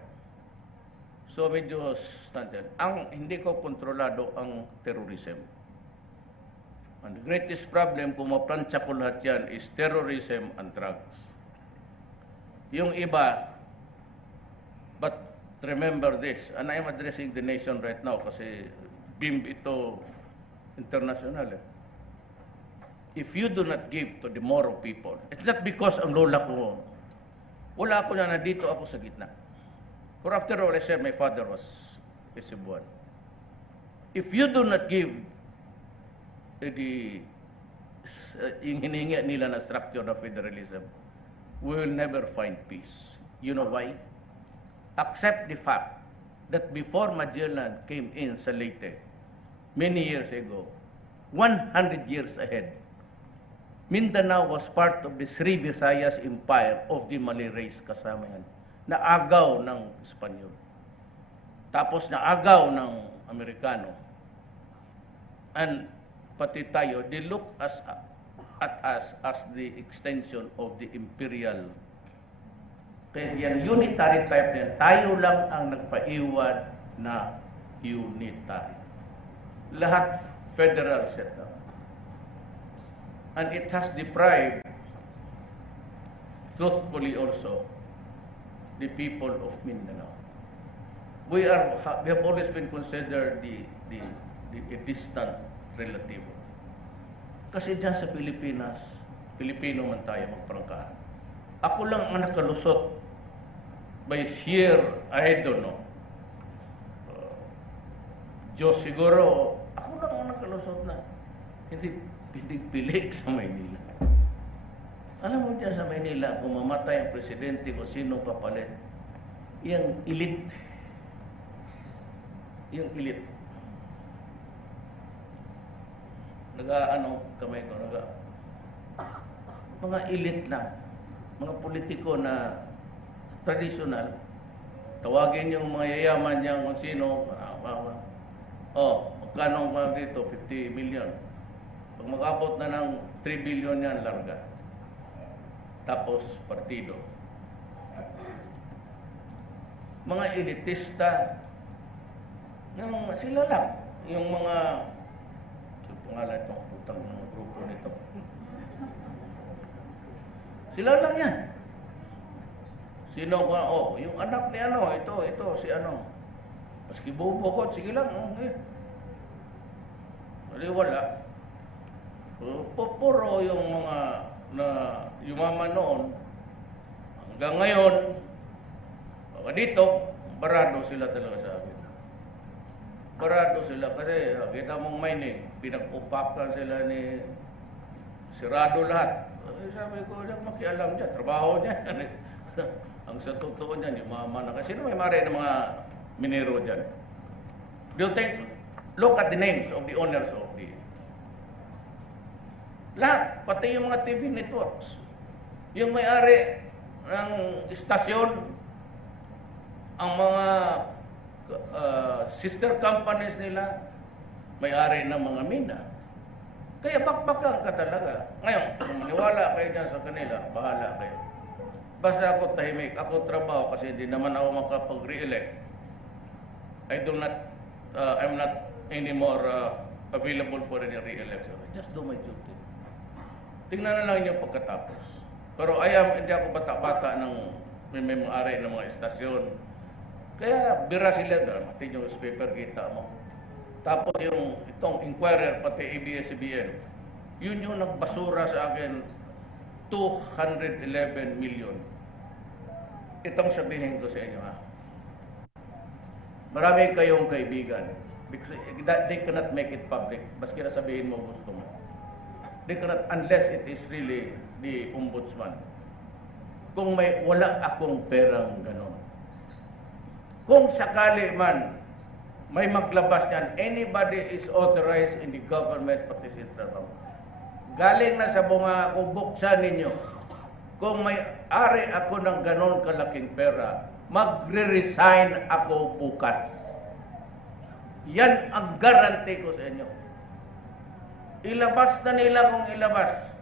So medyo standard. Ang hindi ko kontrolado ang terrorism. And the greatest problem kung maplansya ko lahat yan is terrorism and drugs. Yung iba, but remember this, and I am addressing the nation right now kasi BIM ito international. If you do not give to the Moro people, it's not because ang lola ko, wala ako na nandito ako sa gitna. For after all, I said my father was a Cebuan. If you do not give yung hinihingi nila na structure of federalism, we will never find peace. You know why? Accept the fact that before Magellan came in sa Leyte, many years ago, 100 years ahead, Mindanao was part of the Sri Visayas Empire of the Malay race, kasama yan. Naagaw ng Espanyol. Tapos naagaw ng Amerikano. And pati tayo, they look at us as the extension of the imperial. Kaya yan, unitary type na yan. Tayo lang ang nagpaiwan na unitary. Lahat federal setup. And it has deprived, truthfully also, the people of Mindanao. We have always been considered a distant relative. Kasi dyan sa Pilipinas, Pilipino man tayo magprangkahan. Ako lang ang nakalusot by sheer, I don't know. Diyos siguro, ako lang ang nakalusot na hindi pilig sa Maynila. Alam mo dyan sa Maynila, kung mamatay ang presidente o sino papalit, yung elite. Yung elite. Kamay ko, mga elite lang. Mga politiko na traditional, tawagin yung mga yayaman niya kung sino, magkano ang dito, 50 million. Pag mag-abot na ng 3 billion yan, larga. Tapos, partido. Mga elitista, sila lang. Yung mga, pangalan itong putang ng grupo nito. Sila lang yan. Sino ka, yung anak ni ito, si Maski bubukod, sige lang, wala. Puro yung mga na yumaman noon, hanggang ngayon, dito, barado sila talaga sa akin. Barado sila kasi kita mong mining, pinag-upakan sila ni sirado lahat. Sabi ko, makialam dyan, trabaho dyan. Ang sa totoo dyan, yumaman na kasi may mare ng mga minero dyan. Do you think, look at the names of the owners of the lahat, pati yung mga TV networks. Yung may-ari ng istasyon, ang mga sister companies nila, may-ari ng mga mina. Kaya bakbakan ka talaga. Ngayon, kung maniwala kayo dyan sa kanila, bahala kayo. Basta ako tahimik, ako trabaho kasi hindi naman ako makapag-re-elect. I'm not anymore available for any re-election. I just do my duty. Tingnan na lang yung pagkatapos. Pero hindi ako bata-bata ng may-ari ng mga istasyon. Kaya bira sila, mati yung newspaper kita mo. Tapos itong Inquirer, pati ABS-CBN, yun yung nagbasura sa akin, 211 million. Itong sabihin ko sa inyo, marami kayong kaibigan. Because they cannot make it public. Baski na sabihin mo gusto mo. They cannot, unless it is really the ombudsman. Kung wala akong perang ganon. Kung sakali man, may maglabas niyan, anybody is authorized in the government, pati si Trabaho. Galing na sa bunga ko, buksan ninyo. Kung may ari ako ng ganon kalaking pera, magre-resign ako bukas. Yan ang guarantee ko sa inyo. Ilabas na nila kung ilabas.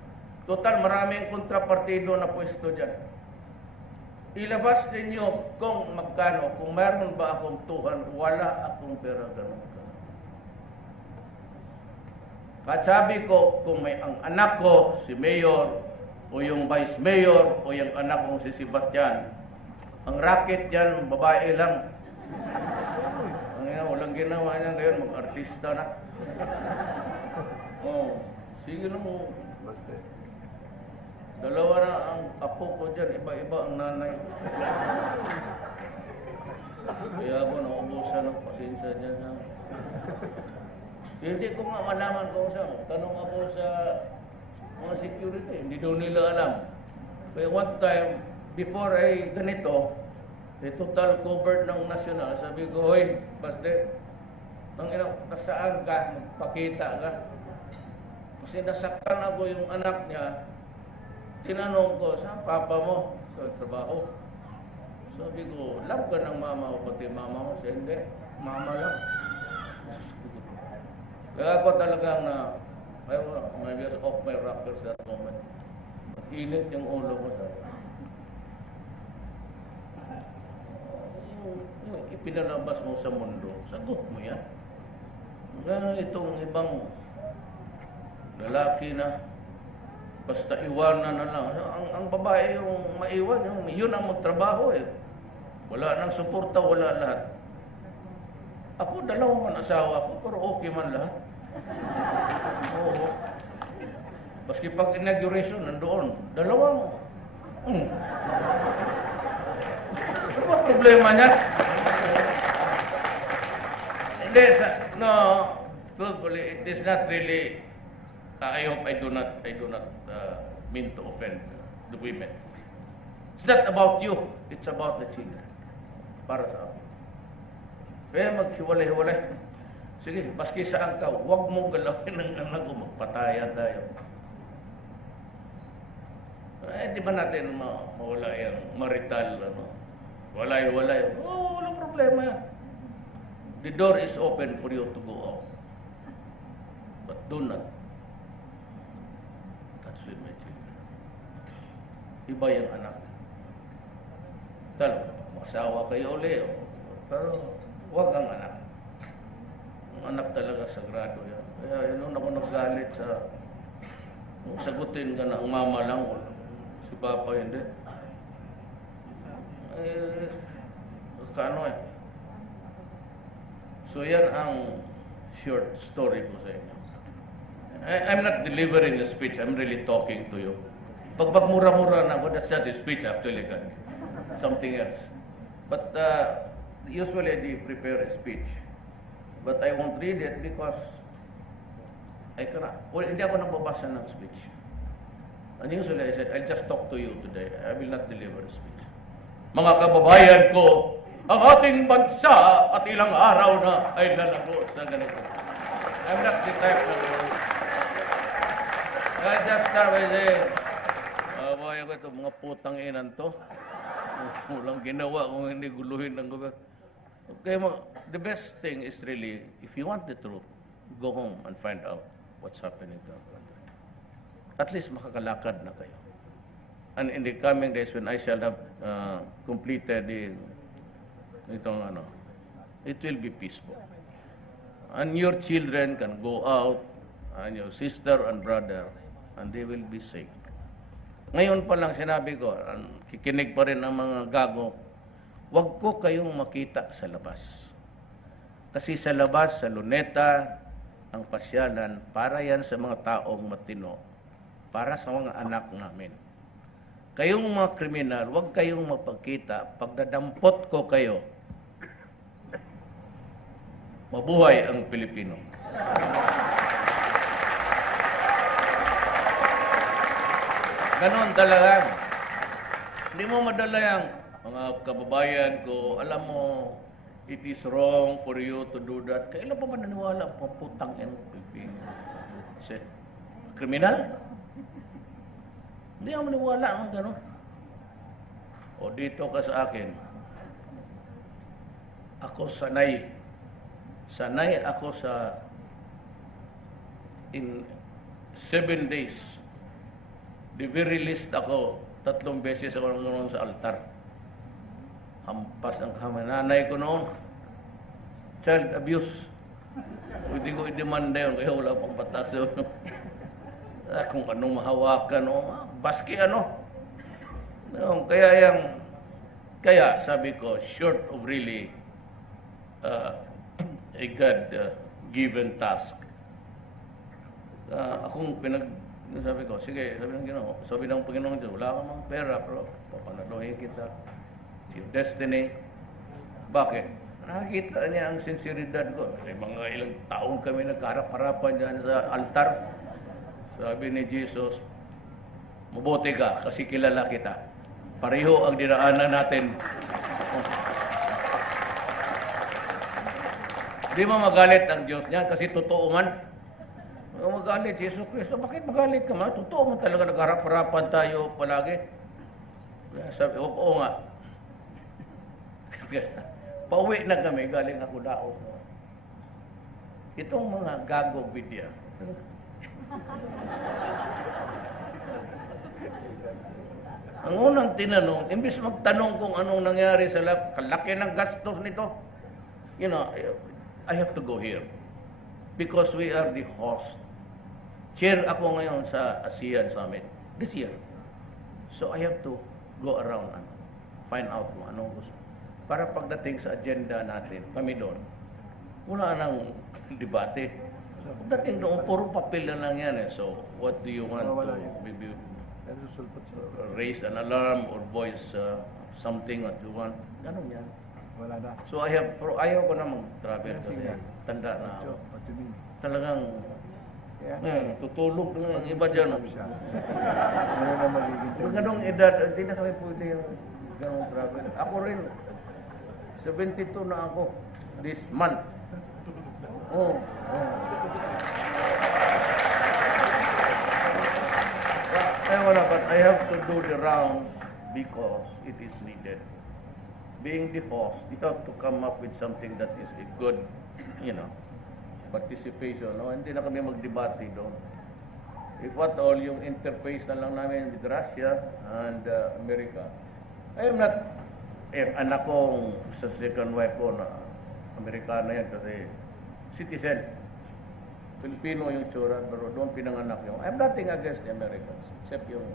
Total, maraming kontrapartido na pwesto dyan. Ilabas ninyo kung magkano. Kung meron ba akong tuhan, wala akong pera ganun. At sabi ko, kung may ang anak ko, si Mayor, o yung Vice Mayor, o yung anak kong si Sebastian, ang racket dyan, babae lang. Walang ginawa niya ngayon, mag-artista na. Sige na mo. Dalawa na ang apo ko dyan, iba-iba ang nanay. Kaya ako naubusan ng pasensya dyan. Hindi ko nga malaman kung saan. Tanong ako sa mga security, hindi daw nila alam. Kaya one time, before ay ganito, total covered ng national. Sabi ko, hoy, Basde, nasaan ka? Magpakita ka. Kasi nasaktan ako yung anak niya. Tinanong ko, saan papa mo? Sa trabaho. Sabi ko, love ka ng mama ko, pati mama mo. Siya, hindi. Mama lang. Kaya ako talagang maybe off my rockers that moment. Init yung ulo ko sa yung ipinalabas mo sa mundo, sagot mo yan. Ngayon itong ibang lalaki na basta iwanan na lang. Ang babae yung maiwan, yun ang magtrabaho eh. Wala nang suporta, wala lahat. Ako, dalawang man asawa ko, pero okay man lahat. Oo. Baski pag inauguration, nandoon, dalawang. Ano ba problema niya? Hindi, no, truthfully, it is not really, I hope I do not mean to offend the women. It's not about you, it's about the children. Para sa akin. Kaya maghiwalay-hiwalay. Sige, baski saan ka, huwag mong galawin ng anak ko, magpatayan tayo. Di ba natin mawala yung marital, walay-walay? Oh, walang problema yan. The door is open for you to go out. But do not touch with my children. Iba yung anak. Talaga, mag-asawa kayo ulit. Pero huwag ang anak. Ang anak talaga sagrado yan. Kaya yun ako nagalit sa sagutin ka na ang mama lang. Si Papa hindi. Kano eh. So yan ang short story ko sa inyo. I'm not delivering a speech. I'm really talking to you. Pag mura-mura na ako, that's not a speech actually. Something else. But usually I prepare a speech. But I won't read it because hindi ako nagbabasa ng speech. And usually I said, I'll just talk to you today. I will not deliver a speech. Mga kababayan ko, ang ating bansa at ilang araw na ay lalago sa ganito. I'm not the type of I just start by saying, kababayan ko ito, mga putang inan to. Walang ginawa kung hindi guluhin ng gobyerno. Okay, the best thing is really, if you want the truth, go home and find out what's happening to our country. At least makakalakad na kayo. And in the coming days, when I shall have completed it will be peaceful. And your children can go out, and your sister and brother, and they will be safe. Ngayon pa lang sinabi ko, kikinig pa rin ang mga gago, huwag ko kayong makita sa labas. Kasi sa labas, sa luneta, ang pasyalan, para yan sa mga taong matino, para sa mga anak namin. Kayong mga kriminal, huwag kayong mapagkita. Pagdadampot ko kayo, mabuhay ang Pilipino. Ganon talaga. Hindi mo madala yung mga kababayan ko, alam mo, it is wrong for you to do that. Kailan pa ba naniwala? Putang ang Pilipino. Kasi, kriminal? Hindi ako maniwala ng gano'n. O dito ka sa akin, ako sanay. Sanay ako sa in 7 days. The very least ako, 3 beses ako noon sa altar. Hampas ang nanay ko noon. Child abuse. Pwede ko i-demand yun, kaya wala pang batas yun. Kung anong mahawakan, baski ano. Kaya sabi ko, short of really a God-given task. Akong sabi ko, sige, sabi ng Panginoon Diyos, wala ka mang pera, pero papanaluhin kita. It's your destiny. Bakit? Nakakita niya ang sinseridad ko. May mga ilang taong kami nagkarap-harapan dyan sa altar. Sabi ni Jesus, mabuti ka kasi kilala kita. Pareho ang dinaanan natin. Di ba magalit ang Diyos niyan kasi totoo man? magalit si Yesu Cristo. Bakit magalit ka man? Totoo mo talaga nagharap-harapan tayo palagi. Kaya sabi, oo nga. Pauwi na kami, galing ako daos. Itong mga gago vidya. Ang unang tinanong, imbis magtanong kung anong nangyari sa kalaki ng gastos nito, you know, I have to go here. Because we are the host. Chair ako ngayon sa ASEAN Summit this year. So I have to go around and find out kung anong gusto. Para pagdating sa agenda natin, kami doon, wala nang debate. Pagdating doon, puro papel na lang yan. So what do you want to maybe raise an alarm or voice something that you want? Ganun yan. Wala na. So ayaw ko na mag-travel kasi tanda na ako. What do you mean? Talagang Kaya, tutulog na yung iba dyan. siya. Ano na magiging Yung ganong edad, hindi na kami pwede yung ganong travel. Ako rin, 72 na ako this month. Oh. But I have to do the rounds because it is needed. Being the host, you have to come up with something that is a good, participation. No? Hindi na kami magdebate doon. If at all, yung interface na lang namin with Russia and America. I am not, anak kong sa second wife ko na Amerikana yan kasi citizen. Filipino yung tsura, pero doon pinanganak yung. I'm nothing against the Americans, except yung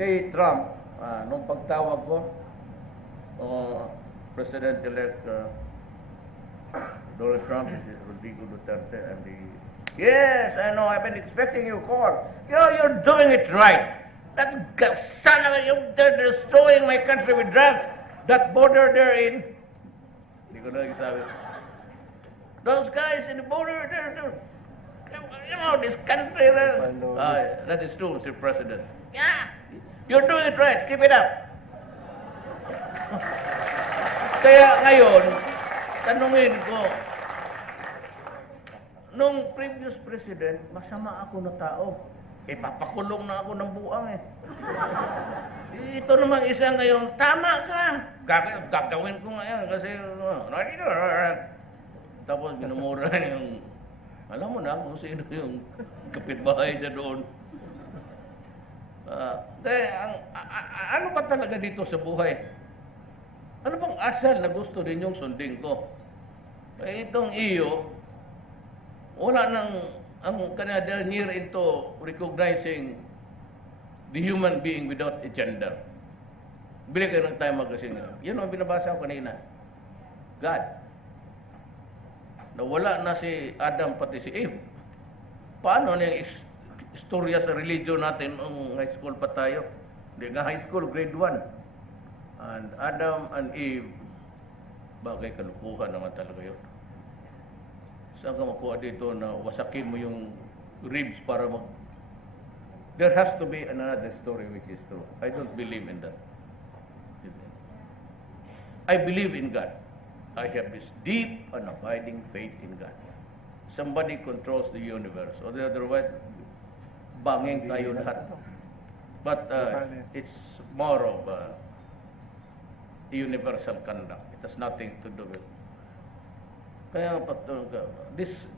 kay Trump, nung pagtawag ko, President-elect Donald Trump, this is Rodrigo Duterte, and yes, I know, I've been expecting your call. You're doing it right. That's son of a, they're destroying my country with drugs. That border they're in, hindi ko na nagsabi. Those guys in the border, they're this country, that is true, Mr. President. Yeah, you're doing it right. Keep it up. Kaya ngayon, tanungin ko, nung previous president, masama ako na tao. Papakulong na ako ng buang eh. Ito naman isa ngayon, tama ka. Gagawin ko ngayon kasi, tapos binumura yung, alam mo na kung sino yung kapitbahay niya doon. Ano ba talaga dito sa buhay? Ano bang asal na gusto ninyong sundin ko? Itong iyo, wala nang, ang Canada near into recognizing the human being without a gender. Bili kayo ng Time Magazine. Yan ang binabasa ko kanina. God. Nawala na si Adam pati si Eve. Paano na yung istorya sa religion natin nung high school pa tayo? Hindi nga high school, grade 1. And Adam and Eve, bagay kalukuhan naman talaga yun. Saan ka makuha dito na wasakin mo yung ribs para mag... There has to be another story which is true. I don't believe in that. I believe in God. I have this deep and abiding faith in God. Somebody controls the universe. Otherwise, banging tayo lahat. But it's more of universal conduct. It has nothing to do with. Kaya this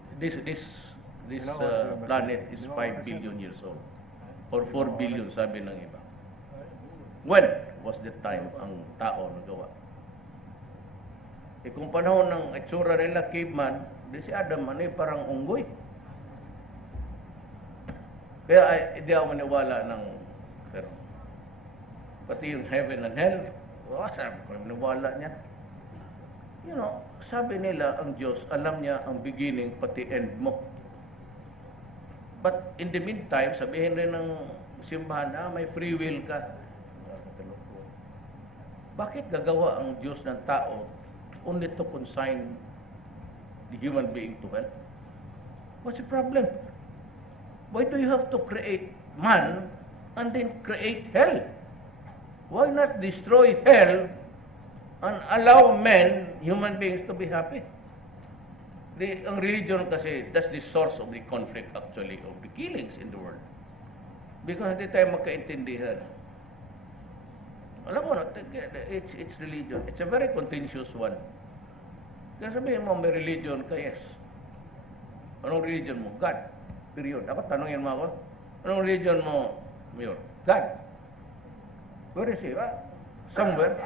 planet is 5 billion years old, or 4 billion sabi ng iba. When was the time ang tao nagawa? Kung panahon ng itsura nila caveman, di si Adam parang unggoy. Kaya hindi ako maniwala ng pero pati yung heaven and hell. Sabi ko, maniwala niya. Sabi nila, ang Diyos, alam niya ang beginning, pati end mo. But in the meantime, sabihin rin ng simbahan, may free will ka. Bakit gagawa ang Diyos ng tao only to consign the human being to hell? What's the problem? Why do you have to create man and then create hell? Why not destroy hell and allow men, human beings, to be happy? Ang religion kasi, that's the source of the conflict actually, of the killings in the world. Because hindi tayo magkaintindihan. Alam mo, it's religion. It's a very contentious one. Kaya sabihin mo, may religion ka, yes. Anong religion mo? God. Period. Ako, tanongin mo ako. Anong religion mo, Mayor? God. Where is he? Somewhere.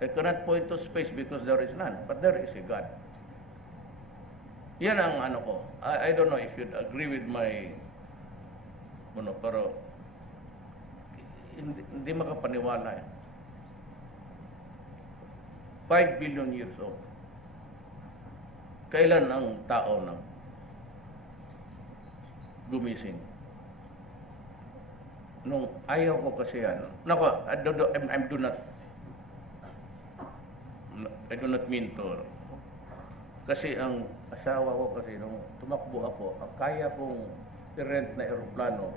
I cannot point to space because there is none. But there is a God. Yan ang ano ko. I don't know if you'd agree with my pero hindi makapaniwala eh. 5 billion years old. Kailan ang tao na gumising? Nung ayaw ko kasi yan. Nako, I do not mean to. Kasi ang asawa ko kasi nung tumakbo ako, ang kaya kong i-rent na aeroplano,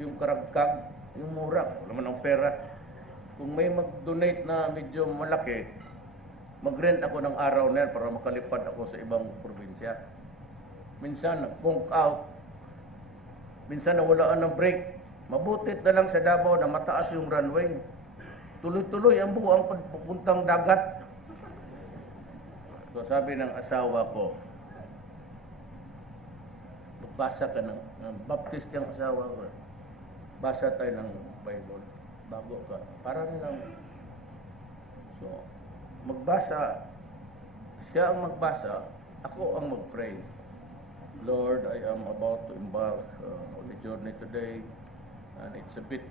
yung karagkag, yung mura, wala man ang pera. Kung may mag-donate na medyo malaki, mag-rent ako ng araw na yan para makalipad ako sa ibang probinsya. Minsan, kung out, minsan nawalaan ng break, mabutit na lang sa Davao na mataas yung runway. Tuloy-tuloy ang buong pupuntang dagat. So sabi ng asawa ko, magbasa ka ng Baptist yung asawa ko. Basa tayo ng Bible bago ka. Para nilang, so, magbasa, siya ang magbasa, ako ang mag-pray. Lord, I am about to embark on a journey today, and it's a bit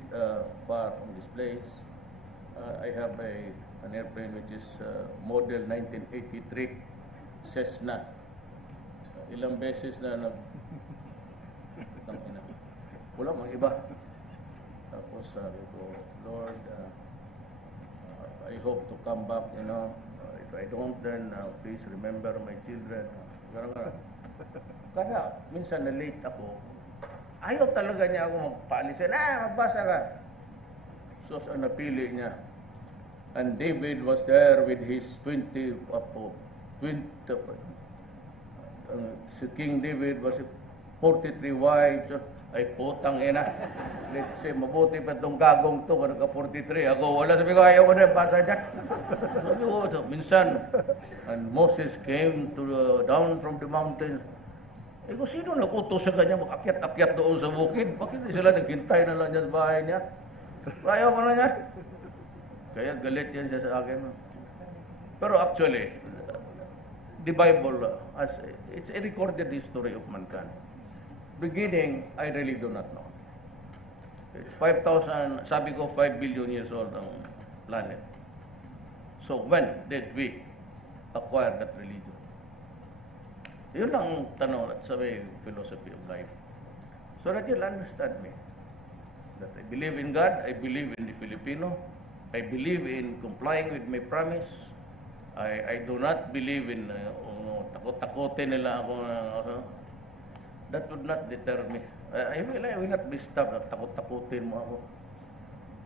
far from this place. I have an airplane which is model 1983 Cessna. Ilang beses na wala mang iba. Tapos sabi ko, Lord, I hope to come back, you know. If I don't, then please remember my children. Kaya minsan na-late ako. Ayaw talaga niya ako magpaalisin. Magbasa ka. So, napili niya. And David was there with his 20 si King David was 43 wives. Ay, putang ina. Let's say, mabuti pa itong gagong to, kung nagka-43. Ako, wala. Sabi ko, ayaw ko na, basa dyan. Sabi ko, minsan, and Moses came down from the mountains. Eh, kung sino nag-utos sa kanya, mag-akyat-akyat doon sa bukid? Bakit hindi sila naghintay na lang niya sa bahay niya? Ayaw ko na niya. Kaya galit yan siya sa akin. Pero actually, the Bible, it's a recorded history of mankind. Beginning, I really do not know. It's 5,000, sabi ko 5 billion years old ang planet. So when did we acquire that religion? Yun lang ang tanong at sabi, philosophy of life. So that you'll understand me. That I believe in God, I believe in the Filipino, I believe in complying with my promise. I do not believe in takot-takotin nila ako. That would not deter me. I will not be stopped at takot-takutin mo ako.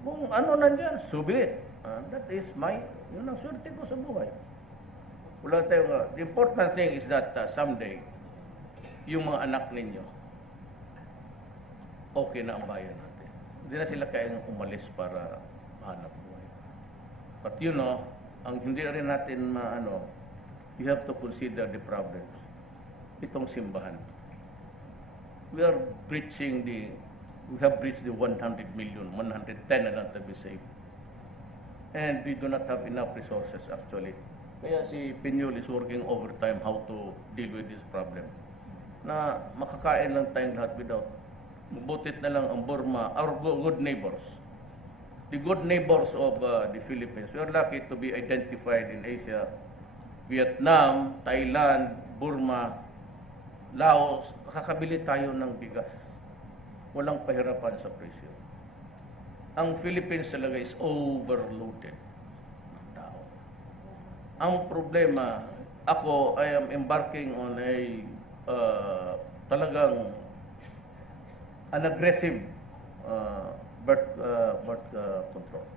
Kung ano nandiyan, subit. That is yun ang swerte ko sa buhay. Wala tayong, the important thing is that someday, yung mga anak ninyo, okay na ang bayan natin. Hindi na sila kayang umalis para mahanap buhay. But you know, ang hindi rin natin you have to consider the problems. Itong simbahan. We have breached the 100 million, 110 na lang to be safe. And we do not have enough resources actually. Kaya si Pinyol is working overtime how to deal with this problem. Na makakain lang tayong lahat without. Mabutit na lang ang Burma, our good neighbors. The good neighbors of the Philippines. We are lucky to be identified in Asia. Vietnam, Thailand, Burma, Laos, nakakabili tayo ng bigas. Walang pahirapan sa presyo. Ang Philippines talaga is overloaded ng tao. Ang problema, I am embarking on talagang an aggressive birth control.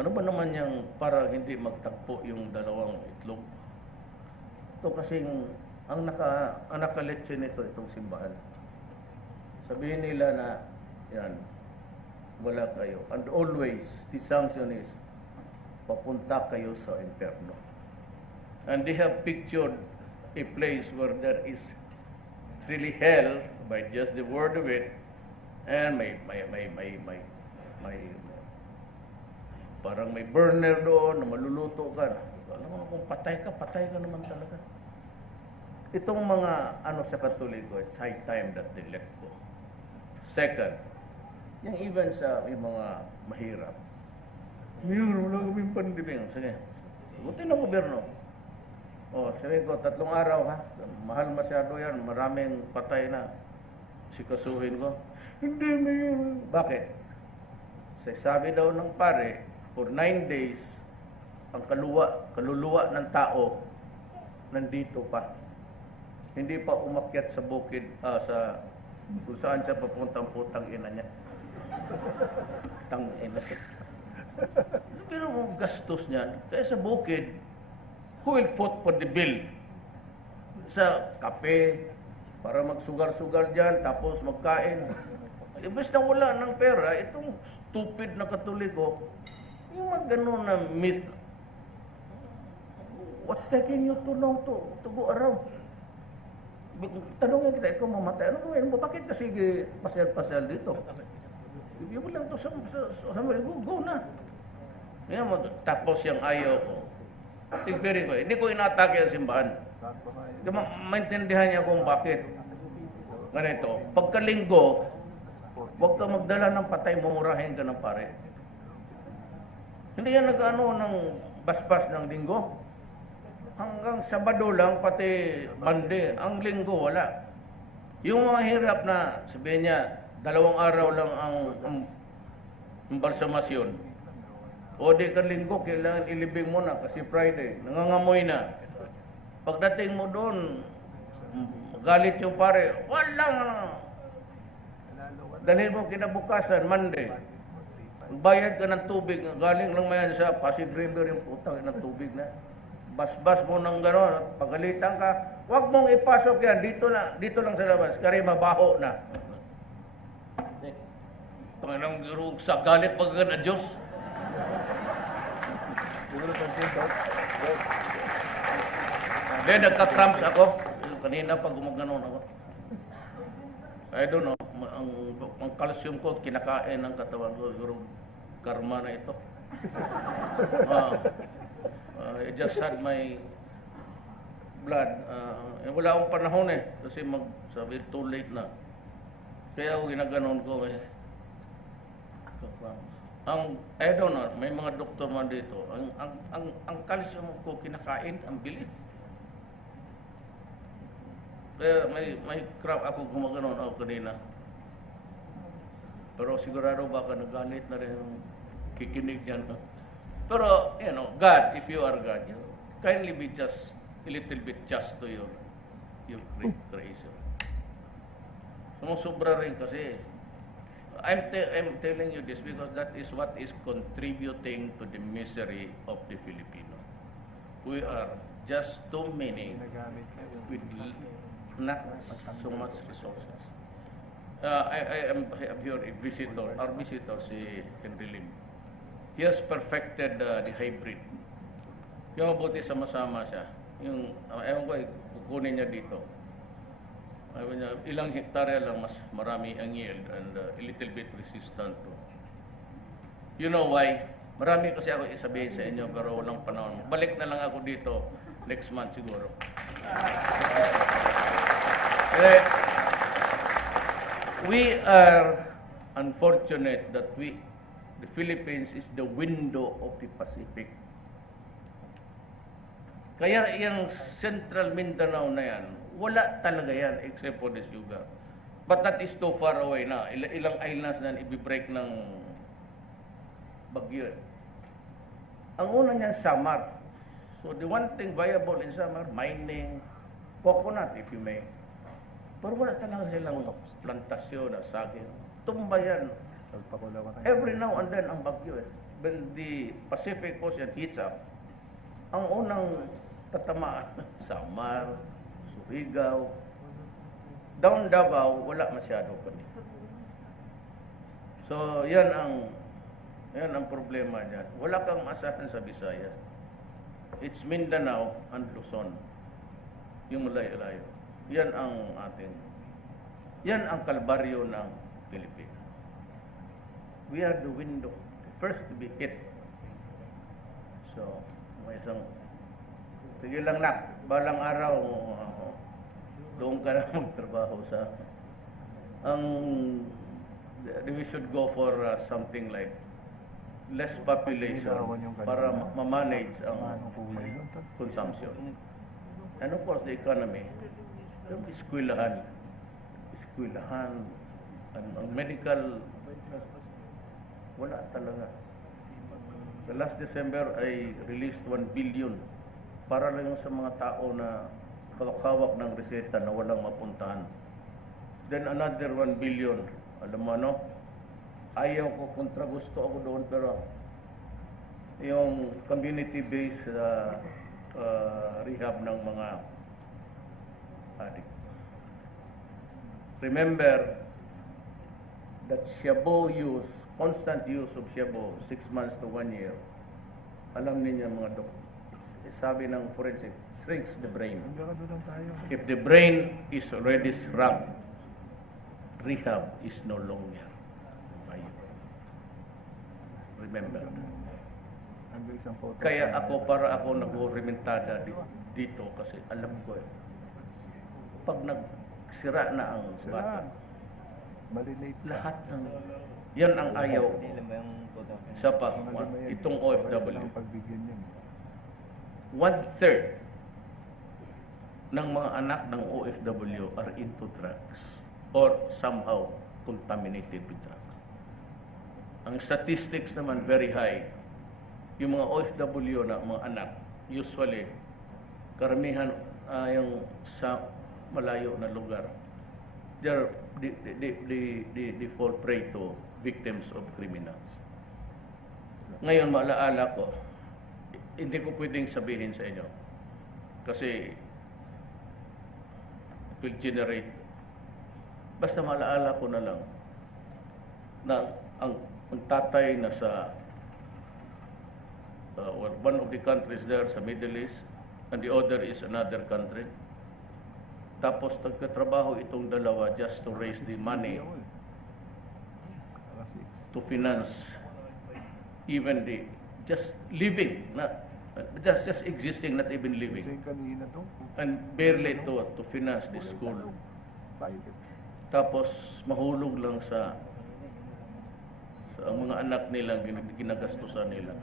Ano ba naman yung para hindi magtagpo yung dalawang itlog? Ito kasing, ang nakaletse nito, itong simbahan. Sabihin nila na, yan, wala kayo. And always, the sanction is, papunta kayo sa impyerno. And they have pictured a place where there is really hell by just the word of it, and may parang may burner doon na maluluto ka. Alam mo, kung patay ka naman talaga. Itong mga ano sa Katoliko, it's high time that they let go. Second, yung even sa yung mga mahirap, wala kaming pandibing. Sige, buti ng gobyerno. O, sabihin ko, 3 araw ha, mahal masyado yan, maraming patay na. Sikasuhin ko, hindi Mayor. Bakit? Sabi daw ng pare, for 9 days, ang kaluluwa ng tao, nandito pa. Hindi pa umakyat sa bukid, sa kung saan siya papuntang putang ina niya. Tang ina. Pero ang gastos niyan, kaya sa bukid, who will foot for the bill? Sa kape, para magsugal-sugal dyan, tapos magkain. Ibig na wala ng pera, itong stupid na Katoliko, yung mga ganun na myth, what's taking you to know to go around? Tanongin kita, ikaw mamatay, ano gawin mo? Bakit kasi pasyal-pasyal dito? Ibig mo lang ito go na. Yan mo, tapos yung ayaw ko. Tigbirin ko, hindi ko inatake ang simbahan. Maintindihan niya kung bakit. Ganito, pagkalinggo, huwag ka magdala ng patay, mumurahin ka ng pare. Hindi yan nag-ano ng basbas ng linggo. Hanggang Sabado lang, pati Monday. Ang linggo, wala. Yung mga hirap na, sabihin niya, 2 araw lang ang balsamasyon. O di ka linggo, kailangan ilibing mo na kasi Friday. Nangangamoy na. Pagdating mo doon, galit yung pare, walang dalhin mo kinabukasan, Monday. Bayad ka ng tubig, galing lang mayan sa Pasig River yung putang ng tubig na. Basbas mo ng gano'n, pagalitan ka, huwag mong ipasok yan, dito lang sa labas, kari mabaho na. Panginang sa galit pag na Diyos. Then nagka-cramps ako, kanina pag gumaganon ako. I don't know, ang calcium ko, kinakain ng katawan ko, siguro karma na ito. I just had my blood. Wala akong panahon kasi sabi too late na. Kaya ako ginaganon ko I don't know, may mga doktor man dito. Ang calcium ko kinakain, ang bilis. Kaya may crap ako gumaganon ako kanina. Pero sigurado baka nagalit na rin yung kikinig dyan. Pero, God, if you are God, kindly be just a little bit just to your creation. Sumusubra rin kasi. I'm telling you this because that is what is contributing to the misery of the Filipino. We are just too many with not so much resources. I have here a visitor, our visitor, si Henry Lim. He has perfected the hybrid. Yung mabuti sama-sama siya. Yung, ewan ko, kukunin niya dito. Ilang hektarya lang, mas marami ang yield and a little bit resistant to. You know why? Marami kasi ako isabihin sa inyo pero walang panahon. Balik na lang ako dito next month siguro. We are unfortunate that the Philippines is the window of the Pacific. Kaya yung Central Mindanao na yan, wala talaga yan except for the sugar. But that is too far away na. Ilang islands na ibibreak ng bagyo. Ang una niyan, Samar. So the one thing viable in Samar, mining, coconut if you may. Pero wala talaga silang plantasyon na saging. Tumba yan. Every now and then ang bagyo. When the Pacific Ocean heats up, ang unang tatamaan. Samar, Surigao. Down Davao, wala masyado kami. So, yan ang problema niyan. Wala kang masahan sa Visayas. It's Mindanao and Luzon. Yung malayo-layo. Yan ang kalbaryo ng Pilipinas. We are the window. First to be hit. So, may isang, sige lang nak, balang araw, doon ka na magtrabaho sa, we should go for something like less population para ma-manage ang consumption. And of course, the economy, yung eskwelahan, ang medical, wala talaga. The last December, I released 1 billion para lang yung sa mga tao na hawak ng reseta na walang mapuntahan. Then another 1 billion. Alam mo ano? Ayaw ko, kontra gusto ako doon, pero yung community-based rehab ng mga addict. Remember that shabu use, constant use of shabu, 6 months to 1 year, alam niyo mga sabi ng forensic, shrinks the brain. If the brain is already shrunk, rehab is no longer viable. Remember. Kaya para ako nag-rementada dito kasi alam ko pag nagsira na ang bata, lahat ng yan ang ayaw sa itong OFW. 1/3 ng mga anak ng OFW are into drugs or somehow contaminated with drugs. Ang statistics naman very high. Yung mga OFW na mga anak, usually, karamihan yung sa malayo na lugar, they fall prey to victims of criminals. Ngayon, maalaala ko, hindi ko pwedeng sabihin sa inyo kasi it will generate. Basta maalaala ko na lang na ang tatay na sa one of the countries there sa Middle East and the other is another country. Tapos nagkatrabaho itong dalawa just to raise the money to finance even the just living, just existing, not even living, and barely to finance the school. Tapos mahulog lang sa ang mga anak nila, ginagastusan nila.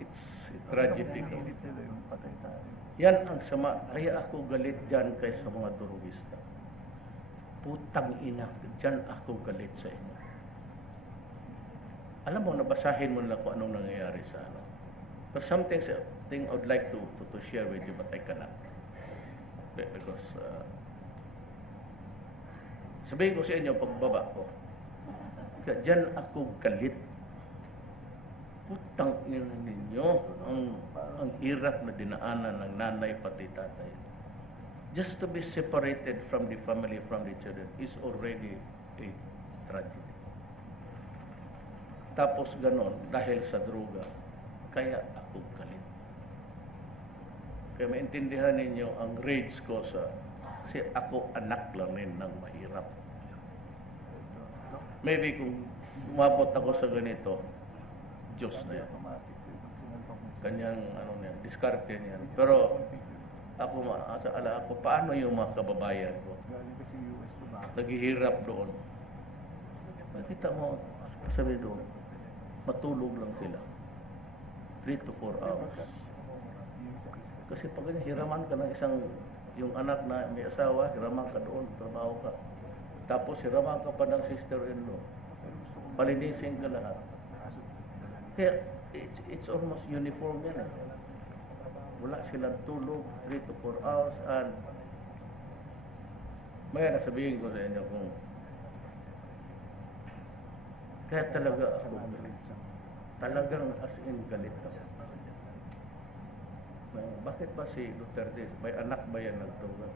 It's tragedy. Yan ang sama. Kaya ako galit dyan kaysa mga durugista. Putang ina, dyan ako galit sa inyo. Alam mo, nabasahin mo na kung anong nangyayari sa ano. But something I would like to share with you, but I cannot. Because, sabihin ko sa inyo, pagbaba ko, dyan ako galit. Putang ina ninyo, ang hirap na dinaanan ng nanay pati tatay. Just to be separated from the family, from the children, is already a tragedy. Tapos ganon, dahil sa droga, kaya ako galit. Kaya maintindihan ninyo ang rage ko kasi ako anak lang rin ng mahirap. Maybe kung umabot ako sa ganito, Diyos na yan. Kanyang, diskarte niyan. Pero, ala ako, paano yung mga kababayan ko? Naghihirap doon. Makita mo, sabi doon, matulog lang sila. 3 to 4 hours. Kasi pag hiraman ka ng yung anak na may asawa, hiraman ka doon, trabaho ka. Tapos hiraman ka pa ng sister-in-law. Palinisin ka lahat. Kaya, it's almost uniform yan. Wala silang tulog, 3 to 4 hours, and may nasabihin ko sa inyo kung kaya talaga ako galit. Talagang as in galit ako. bakit ba si Duterte, may anak ba yan nagtugan?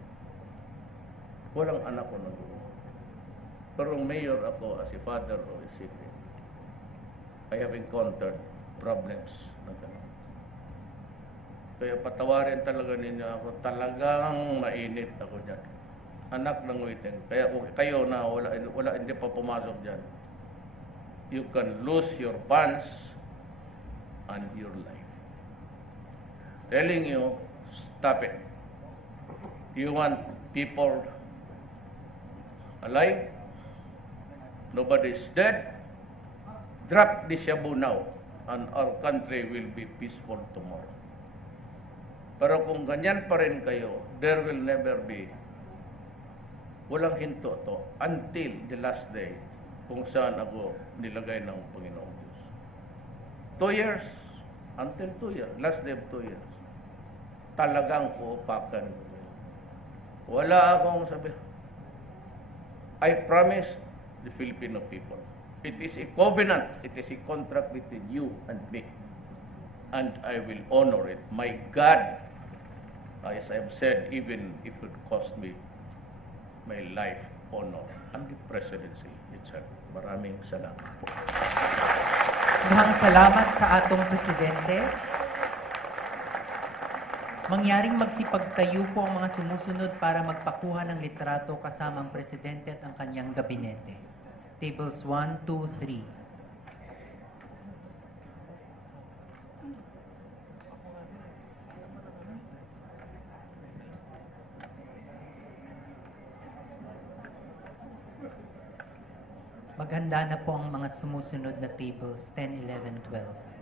Walang anak ko nagtugan. Pero mayor ako as a father of a city, I have encountered problems na gano'n. Kaya patawarin talaga ninyo ako, talagang mainit ako dyan. Anak ng waiting. Kaya kung kayo na wala hindi pa pumasok dyan, you can lose your pants and your life. Telling you, stop it. You want people alive? Nobody's dead. Drop the shabu now and our country will be peaceful tomorrow. Pero kung ganyan pa rin kayo, there will never be, walang hinto to until the last day kung saan ako nilagay ng Panginoong Diyos. 2 years, until 2 years, last day of 2 years, talagang uupakan ko. Wala akong sabi. I promised the Filipino people. It is a covenant, it is a contract between you and me. And I will honor it. My God, as I have said, even if it cost me my life, honor, and the presidency itself. Maraming salamat po. Maraming salamat sa atong presidente. Mangyaring magsipagtayo po ang mga sumusunod para magpakuha ng litrato kasama ang presidente at ang kanyang gabinete. Tables 1, 2, 3. Maghanda na po ang mga sumusunod na tables 10, 11, 12.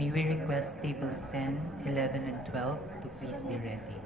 May we request tables 10, 11, and 12 to please be ready.